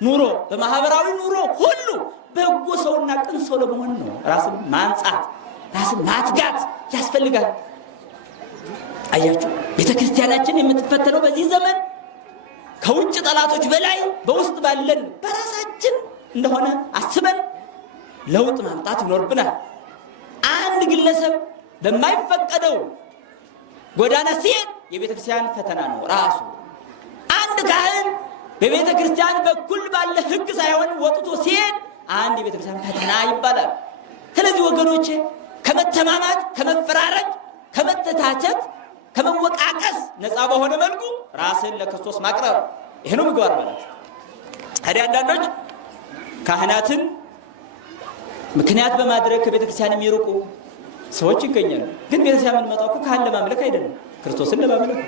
ኑሮ፣ በማህበራዊ ኑሮ ሁሉ በጎ ሰውና ቅን ሰው ለመሆን ነው። ራስን ማንጻት፣ ራስን ማትጋት ያስፈልጋል። አያችሁ፣ ቤተክርስቲያናችን የምትፈተነው በዚህ ዘመን ከውጭ ጠላቶች በላይ በውስጥ ባለን በራሳችን እንደሆነ አስበን ለውጥ ማምጣት ይኖርብናል። አንድ ግለሰብ በማይፈቀደው ጎዳና ሲሄድ የቤተክርስቲያን ፈተና ነው ራሱ። አንድ ካህን በቤተ ክርስቲያን በኩል ባለ ሕግ ሳይሆን ወጥቶ ሲሄድ አንድ የቤተ ክርስቲያን ፈተና ይባላል። ስለዚህ ወገኖቼ ከመተማማት፣ ከመፈራረጅ፣ ከመተታቸት፣ ከመወቃቀስ ነፃ በሆነ መልኩ ራስን ለክርስቶስ ማቅረብ ይሄ ነው ምግባር ማለት። ታዲያ አንዳንዶች ካህናትን ምክንያት በማድረግ ከቤተ ክርስቲያን የሚርቁ ሰዎች ይገኛሉ። ግን ቤተ ክርስቲያን የምንመጣው እኮ ካህን ለማምለክ አይደለም፣ ክርስቶስን ለማምለክ።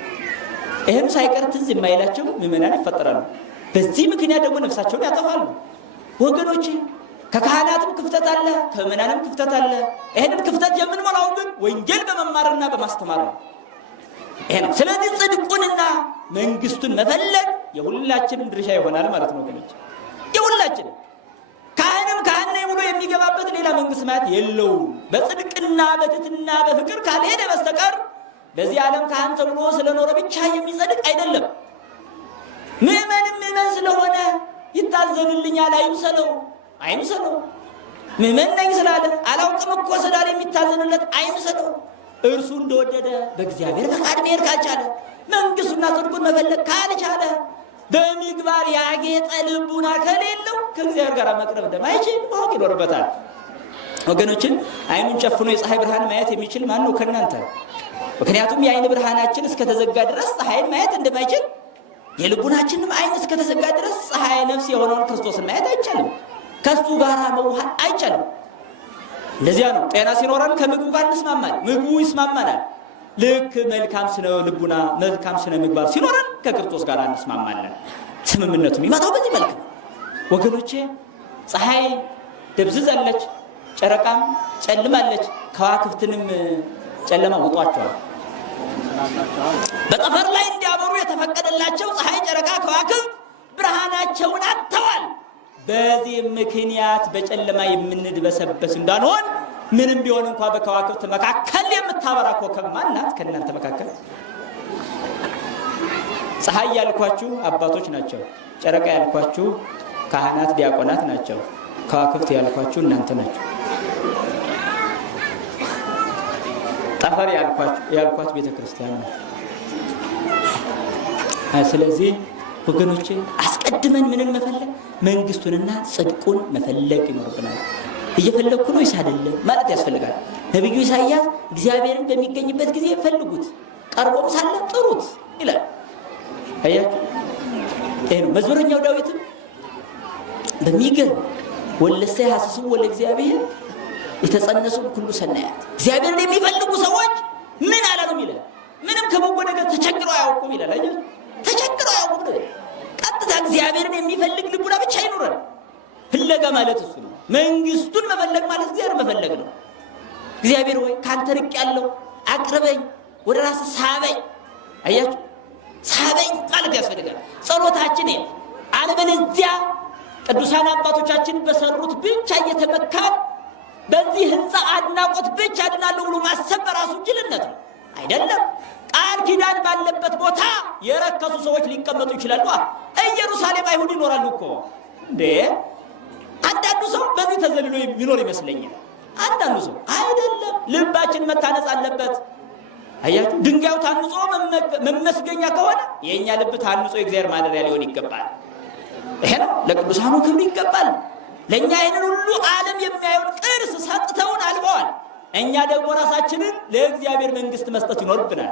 ይህም ሳይቀር ትዝ የማይላቸው ምዕመናን ይፈጠራሉ። በዚህ ምክንያት ደግሞ ነፍሳቸውን ያጠፋሉ። ወገኖች ከካህናትም ክፍተት አለ፣ ከምዕመናንም ክፍተት አለ። ይህንን ክፍተት የምንሞላው ግን ወንጌል በመማርና በማስተማር ነው። ይሄ ነው። ስለዚህ ጽድቁንና መንግስቱን መፈለግ የሁላችንም ድርሻ ይሆናል ማለት ነው ወገኖች፣ የሁላችንም። ካህንም ካህን ነኝ ብሎ የሚገባበት ሌላ መንግስት ማለት የለውም። በጽድቅና በትህትና በፍቅር ካልሄደ በስተቀር በዚህ ዓለም ካህን ተብሎ ስለኖረ ብቻ የሚጸድቅ አይደለም። ምዕመንም ምዕመን ስለሆነ ይታዘንልኛል አይምሰለው፣ አይምሰለው። ምዕመን ነኝ ስላለ አላውቅም እኮ ስላለ የሚታዘንለት አይምሰለው። እርሱ እንደወደደ በእግዚአብሔር ፈቃድ መሄድ ካልቻለ፣ መንግስቱና ጽድቁን መፈለግ ካልቻለ፣ በምግባር ያጌጠ ልቡና ከሌለው ከእግዚአብሔር ጋር መቅረብ እንደማይችል ማወቅ ይኖርበታል። ወገኖችን አይኑን ጨፍኖ የፀሐይ ብርሃን ማየት የሚችል ማን ነው ከእናንተ? ምክንያቱም የአይን ብርሃናችን እስከተዘጋ ድረስ ፀሐይን ማየት እንደማይችል፣ የልቡናችንም አይን እስከተዘጋ ድረስ ፀሐይ ነፍስ የሆነውን ክርስቶስን ማየት አይቻልም። ከሱ ጋር መዋሃድ አይቻልም። ለዚያ ነው ጤና ሲኖረን ከምግቡ ጋር እንስማማል፣ ምግቡ ይስማማናል። ልክ መልካም ስነ ልቡና፣ መልካም ስነ ምግባር ሲኖረን ከክርስቶስ ጋር እንስማማለን። ስምምነቱ የሚመጣው በዚህ መልክ ነው ወገኖቼ። ፀሐይ ደብዝዛለች፣ ጨረቃም ጨልማለች፣ ከዋክብትንም ጨለማ ውጧቸዋል። በጠፈር ላይ እንዲያበሩ የተፈቀደላቸው ፀሐይ፣ ጨረቃ፣ ከዋክብት ብርሃናቸውን አጥተዋል። በዚህ ምክንያት በጨለማ የምንድበሰበስ እንዳንሆን ምንም ቢሆን እንኳ በከዋክብት መካከል የምታበራ ኮከብ ማናት ከእናንተ መካከል? ፀሐይ ያልኳችሁ አባቶች ናቸው። ጨረቃ ያልኳችሁ ካህናት ዲያቆናት ናቸው። ከዋክብት ያልኳችሁ እናንተ ናቸው። ጠፈር ያልኳት ቤተክርስቲያን ነው። ስለዚህ ወገኖቼ አስቀድመን ምንን መፈለግ? መንግስቱንና ጽድቁን መፈለግ ይኖርብናል። እየፈለግኩ ነው ይስ አይደለም ማለት ያስፈልጋል። ነቢዩ ኢሳይያስ እግዚአብሔርን በሚገኝበት ጊዜ ፈልጉት፣ ቀርቦም ሳለ ጥሩት ይላል። አያችሁ፣ ይሄ ነው። መዝሙረኛው ዳዊትም በሚገርም ወለሰ ያሐስሱ ወለ እግዚአብሔር የተጸነሱ ሁሉ ሰናያት፣ እግዚአብሔርን የሚፈልጉ ሰዎች ምን አላሉም ይላል። ምንም ከበጎ ነገር ተቸግረው አያውቁም ይላል። አያችሁ፣ ተቸግረው አያውቁም። ቀጥታ እግዚአብሔርን የሚፈልግ ልቡና ብቻ ይኖራል። ፍለጋ ማለት እሱ ነው። መንግስቱን መፈለግ ማለት እግዚአብሔር መፈለግ ነው። እግዚአብሔር ሆይ ካንተ ርቅ ያለው አቅርበኝ፣ ወደ ራስ ሳበኝ። አያችሁ፣ ሳበኝ ማለት ያስፈልጋል። ጸሎታችን ይሄ። አለበለዚያ ቅዱሳን አባቶቻችን በሰሩት ብቻ እየተመካን በዚህ ህንፃ አድናቆት ብቻ አድናለሁ ብሎ ማሰብ በራሱ ጅልነት ነው። አይደለም። ቃል ኪዳን ባለበት ቦታ የረከሱ ሰዎች ሊቀመጡ ይችላሉ። ኢየሩሳሌም አይሁድ ይኖራሉ እኮ እንዴ! አንዳንዱ ሰው በዚህ ተዘልሎ የሚኖር ይመስለኛል። አንዳንዱ ሰው አይደለም። ልባችን መታነጽ አለበት። አያችሁ፣ ድንጋዩ ታንጾ መመስገኛ ከሆነ የእኛ ልብ ታንጾ የእግዚአብሔር ማደሪያ ሊሆን ይገባል። ይሄ ነው ለቅዱሳኑ ክብር ይገባል። ለእኛ ይህንን ሁሉ ዓለም የሚያየውን ቅርስ ሰጥተውን አልፈዋል። እኛ ደግሞ ራሳችንን ለእግዚአብሔር መንግስት መስጠት ይኖርብናል።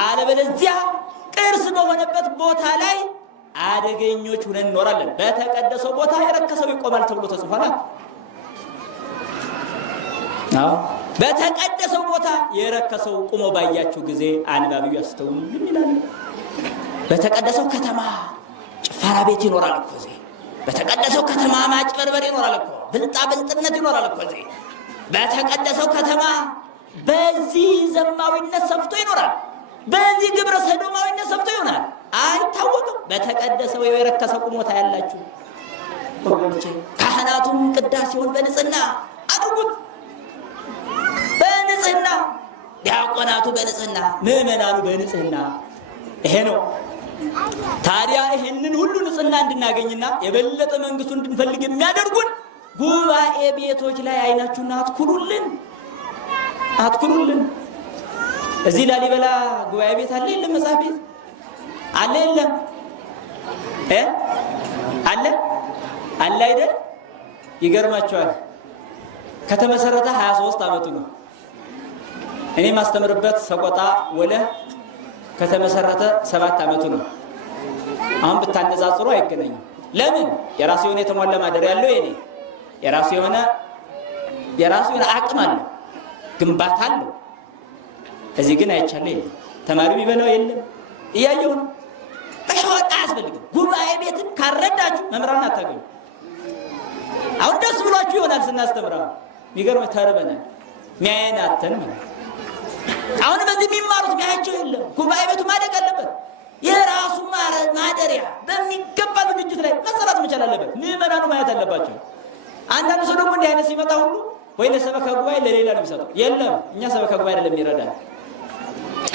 አለበለዚያ ቅርስ በሆነበት ቦታ ላይ አደገኞች ሆነን እንኖራለን። በተቀደሰው ቦታ የረከሰው ይቆማል ተብሎ ተጽፏል። አዎ፣ በተቀደሰው ቦታ የረከሰው ቁሞ ባያችሁ ጊዜ አንባቢው ያስተውል ይላል። በተቀደሰው ከተማ ጭፈራ ቤት ይኖራል እኮ እዚህ። በተቀደሰው ከተማ ማጭበርበር ይኖራል እኮ፣ ብልጣ ብልጥነት ይኖራል እኮ እዚህ። በተቀደሰው ከተማ በዚህ ዘማዊነት ሰፍቶ ይኖራል። በዚህ ግብረ ሰዶማዊነት ሰፍቶ ይሆናል። አይታወቅም። በተቀደሰው የረከሰው ቁሞታ ያላችሁ ወገኖቼ፣ ካህናቱም ቅዳሴውን በንጽህና አድርጉት። በንጽህና ዲያቆናቱ በንጽህና፣ ምዕመናኑ በንጽህና። ይሄ ነው ታዲያ ይህንን ሁሉ ንጽህና እንድናገኝና የበለጠ መንግስቱ እንድንፈልግ የሚያደርጉን ጉባኤ ቤቶች ላይ አይናችሁን አትኩሩልን፣ አትኩሩልን። እዚህ ላሊበላ ጉባኤ ቤት አለ የለም? መጽሐፍ ቤት አለ የለም? አለ አይደል? ይገርማቸዋል። ከተመሰረተ 23 ዓመቱ ነው። እኔ ማስተምርበት ሰቆጣ ወለ ከተመሰረተ 7 ዓመቱ ነው። አሁን ብታነጻጽሩ አይገናኝም። ለምን? የራሱ የሆነ የተሟላ ማደሪያ ያለው የኔ የራሱ የሆነ አቅም አለው፣ ግንባታ አለው። እዚህ ግን አይቻለ የለም። ተማሪው የሚበላው የለም። እያየው ነው። በሸዋጣ አያስፈልግም። ጉባኤ ቤትን ካረዳችሁ መምህራን አታገኙ። አሁን ደስ ብሏችሁ ይሆናል ስናስተምራ። የሚገርም ተርበናል። ሚያየን አተን አሁን በዚህ የሚማሩት ሚያያቸው የለም። ጉባኤ ቤቱ ማደግ አለበት። የራሱ ማደሪያ በሚገባ ዝግጅት ላይ መሰራት መቻል አለበት። ምዕመናኑ ማየት አለባቸው። አንዳንድ ሰው ደግሞ እንዲህ አይነት ሲመጣ ሁሉ ወይ ለሰበካ ጉባኤ ለሌላ ነው የሚሰጠው። የለም እኛ ሰበካ ጉባኤ አይደለም ይረዳል።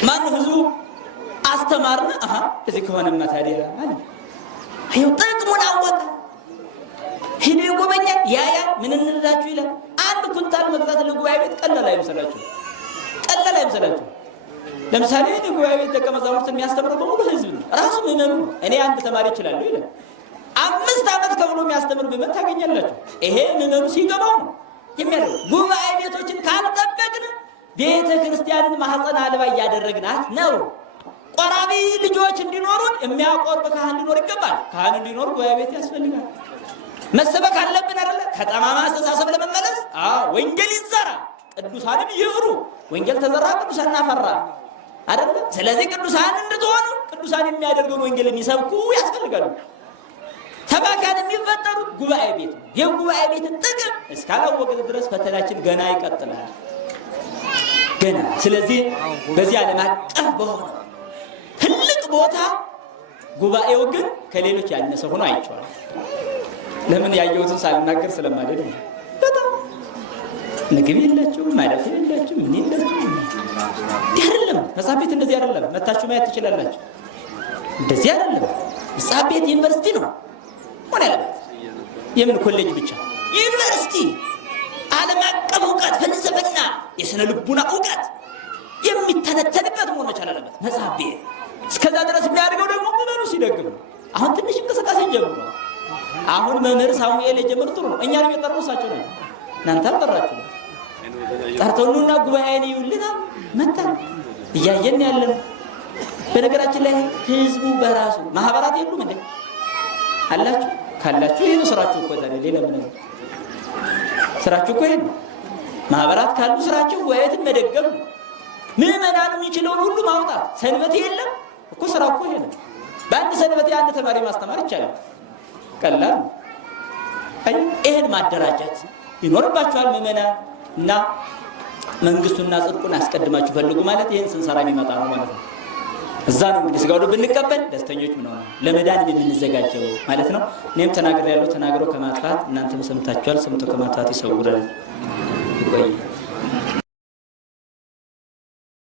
ማነው ህዝቡ አስተማርነ እዚህ ከሆነማ ታዲያ አለ አይው ጥቅሙን አወቀ። ሄዶ ይጎበኛል፣ ያያል። ምን እንረዳችሁ ይላል። አንድ ኩንታል መግዛት ለጉባኤ ቤት ቀላል አይመስላችሁ? ለምሳሌ እኔ ጉባኤ ቤት ደቀ መዛሙርት የሚያስተምረው በሙሉ ህዝብ ነው፣ ራሱ ምዕመኑ። እኔ አንድ ተማሪ እችላለሁ ይላል። 5 ዓመት ከብሎ የሚያስተምር ምዕመን ታገኛላችሁ። ይሄ ምዕመኑ ሲገባው ነው የሚያደርገው። ጉባኤ ቤቶችን ካልጠበቅን ቤተ ክርስቲያንን ማህፀን አልባ እያደረግናት ነው። ቆራቢ ልጆች እንዲኖሩን የሚያቆርብ ካህን ሊኖር ይገባል። ካህን እንዲኖር ጉባኤ ቤት ያስፈልጋል። መሰበክ አለብን አይደለ? ከጠማማ አስተሳሰብ ለመመለስ ወንጌል ይዘራ፣ ቅዱሳንም ይፍሩ። ወንጌል ተዘራ፣ ቅዱሳን አፈራ አይደለ? ስለዚህ ቅዱሳን እንድትሆኑ ቅዱሳን የሚያደርገውን ወንጌል የሚሰብኩ ያስፈልጋሉ። ተባካን የሚፈጠሩት ጉባኤ ቤት ነው። የጉባኤ ቤትን ጥቅም እስካላወቅን ድረስ ፈተናችን ገና ይቀጥላል። ገና። ስለዚህ በዚህ ዓለም አቀፍ በሆነ ትልቅ ቦታ ጉባኤው ግን ከሌሎች ያነሰ ሆኖ አይቼዋለሁ። ለምን? ያየሁትን ሳልናገር ስለማደድ ነው። በጣም ምግብ የላቸውም፣ ማረፊያ የላቸውም፣ ምን የላቸውም። አይደለም መጽሐፍ ቤት እንደዚህ አይደለም። መታችሁ ማየት ትችላላችሁ። እንደዚህ አይደለም። መጽሐፍ ቤት ዩኒቨርሲቲ ነው ሆነ ያለበት። የምን ኮሌጅ ብቻ ዩኒቨርሲቲ፣ ዓለም አቀፍ እውቀት፣ ፍልስፍና፣ የስነ ልቡና እውቀት የሚተነተንበት መሆን መቻል አለበት መጽሐፍ ቤት። እስከዛ ድረስ የሚያደርገው ደግሞ ምዕመኑ ሲደግም ነው። አሁን ትንሽ እንቅስቃሴ ጀምሯል። አሁን መምህር ሳሙኤል የጀመሩት ጥሩ ነው። እኛንም የጠራው እሳቸው ነው። እናንተ አልጠራችሁ። ጠርተውና ጉባኤን ይውልና መጣ እያየን ያለን። በነገራችን ላይ ህዝቡ በራሱ ማህበራት የሉም እንዴ? አላችሁ? ካላችሁ ይሄ ነው ስራችሁ እኮ። ታዲያ ሌላ ምን ነው ስራችሁ? እኮ ይሄ ነው። ማህበራት ካሉ ስራችሁ ጉባኤትን መደገም ነው። ምዕመናን የሚችለውን ሁሉ ማውጣት። ሰንበት የለም እኮ ስራው እኮ ይሄ ነው። በአንድ ሰንበት አንድ ተማሪ ማስተማር ይቻላል። ቀላል። ይሄን ማደራጀት ይኖርባችኋል ምዕመናን። እና መንግስቱና ጽድቁን አስቀድማችሁ ፈልጉ ማለት ይሄን ስንሰራ የሚመጣ ነው ማለት ነው። እዛ ነው እንግዲህ ስጋው ብንቀበል ደስተኞች ምን ሆነ ለመዳን የምንዘጋጀው ማለት ነው። እኔም ተናግሬያለሁ። ተናግሮ ከማጥፋት እናንተም ሰምታችኋል። ሰምቶ ከማጥፋት ይሰውራል። ይቆይ።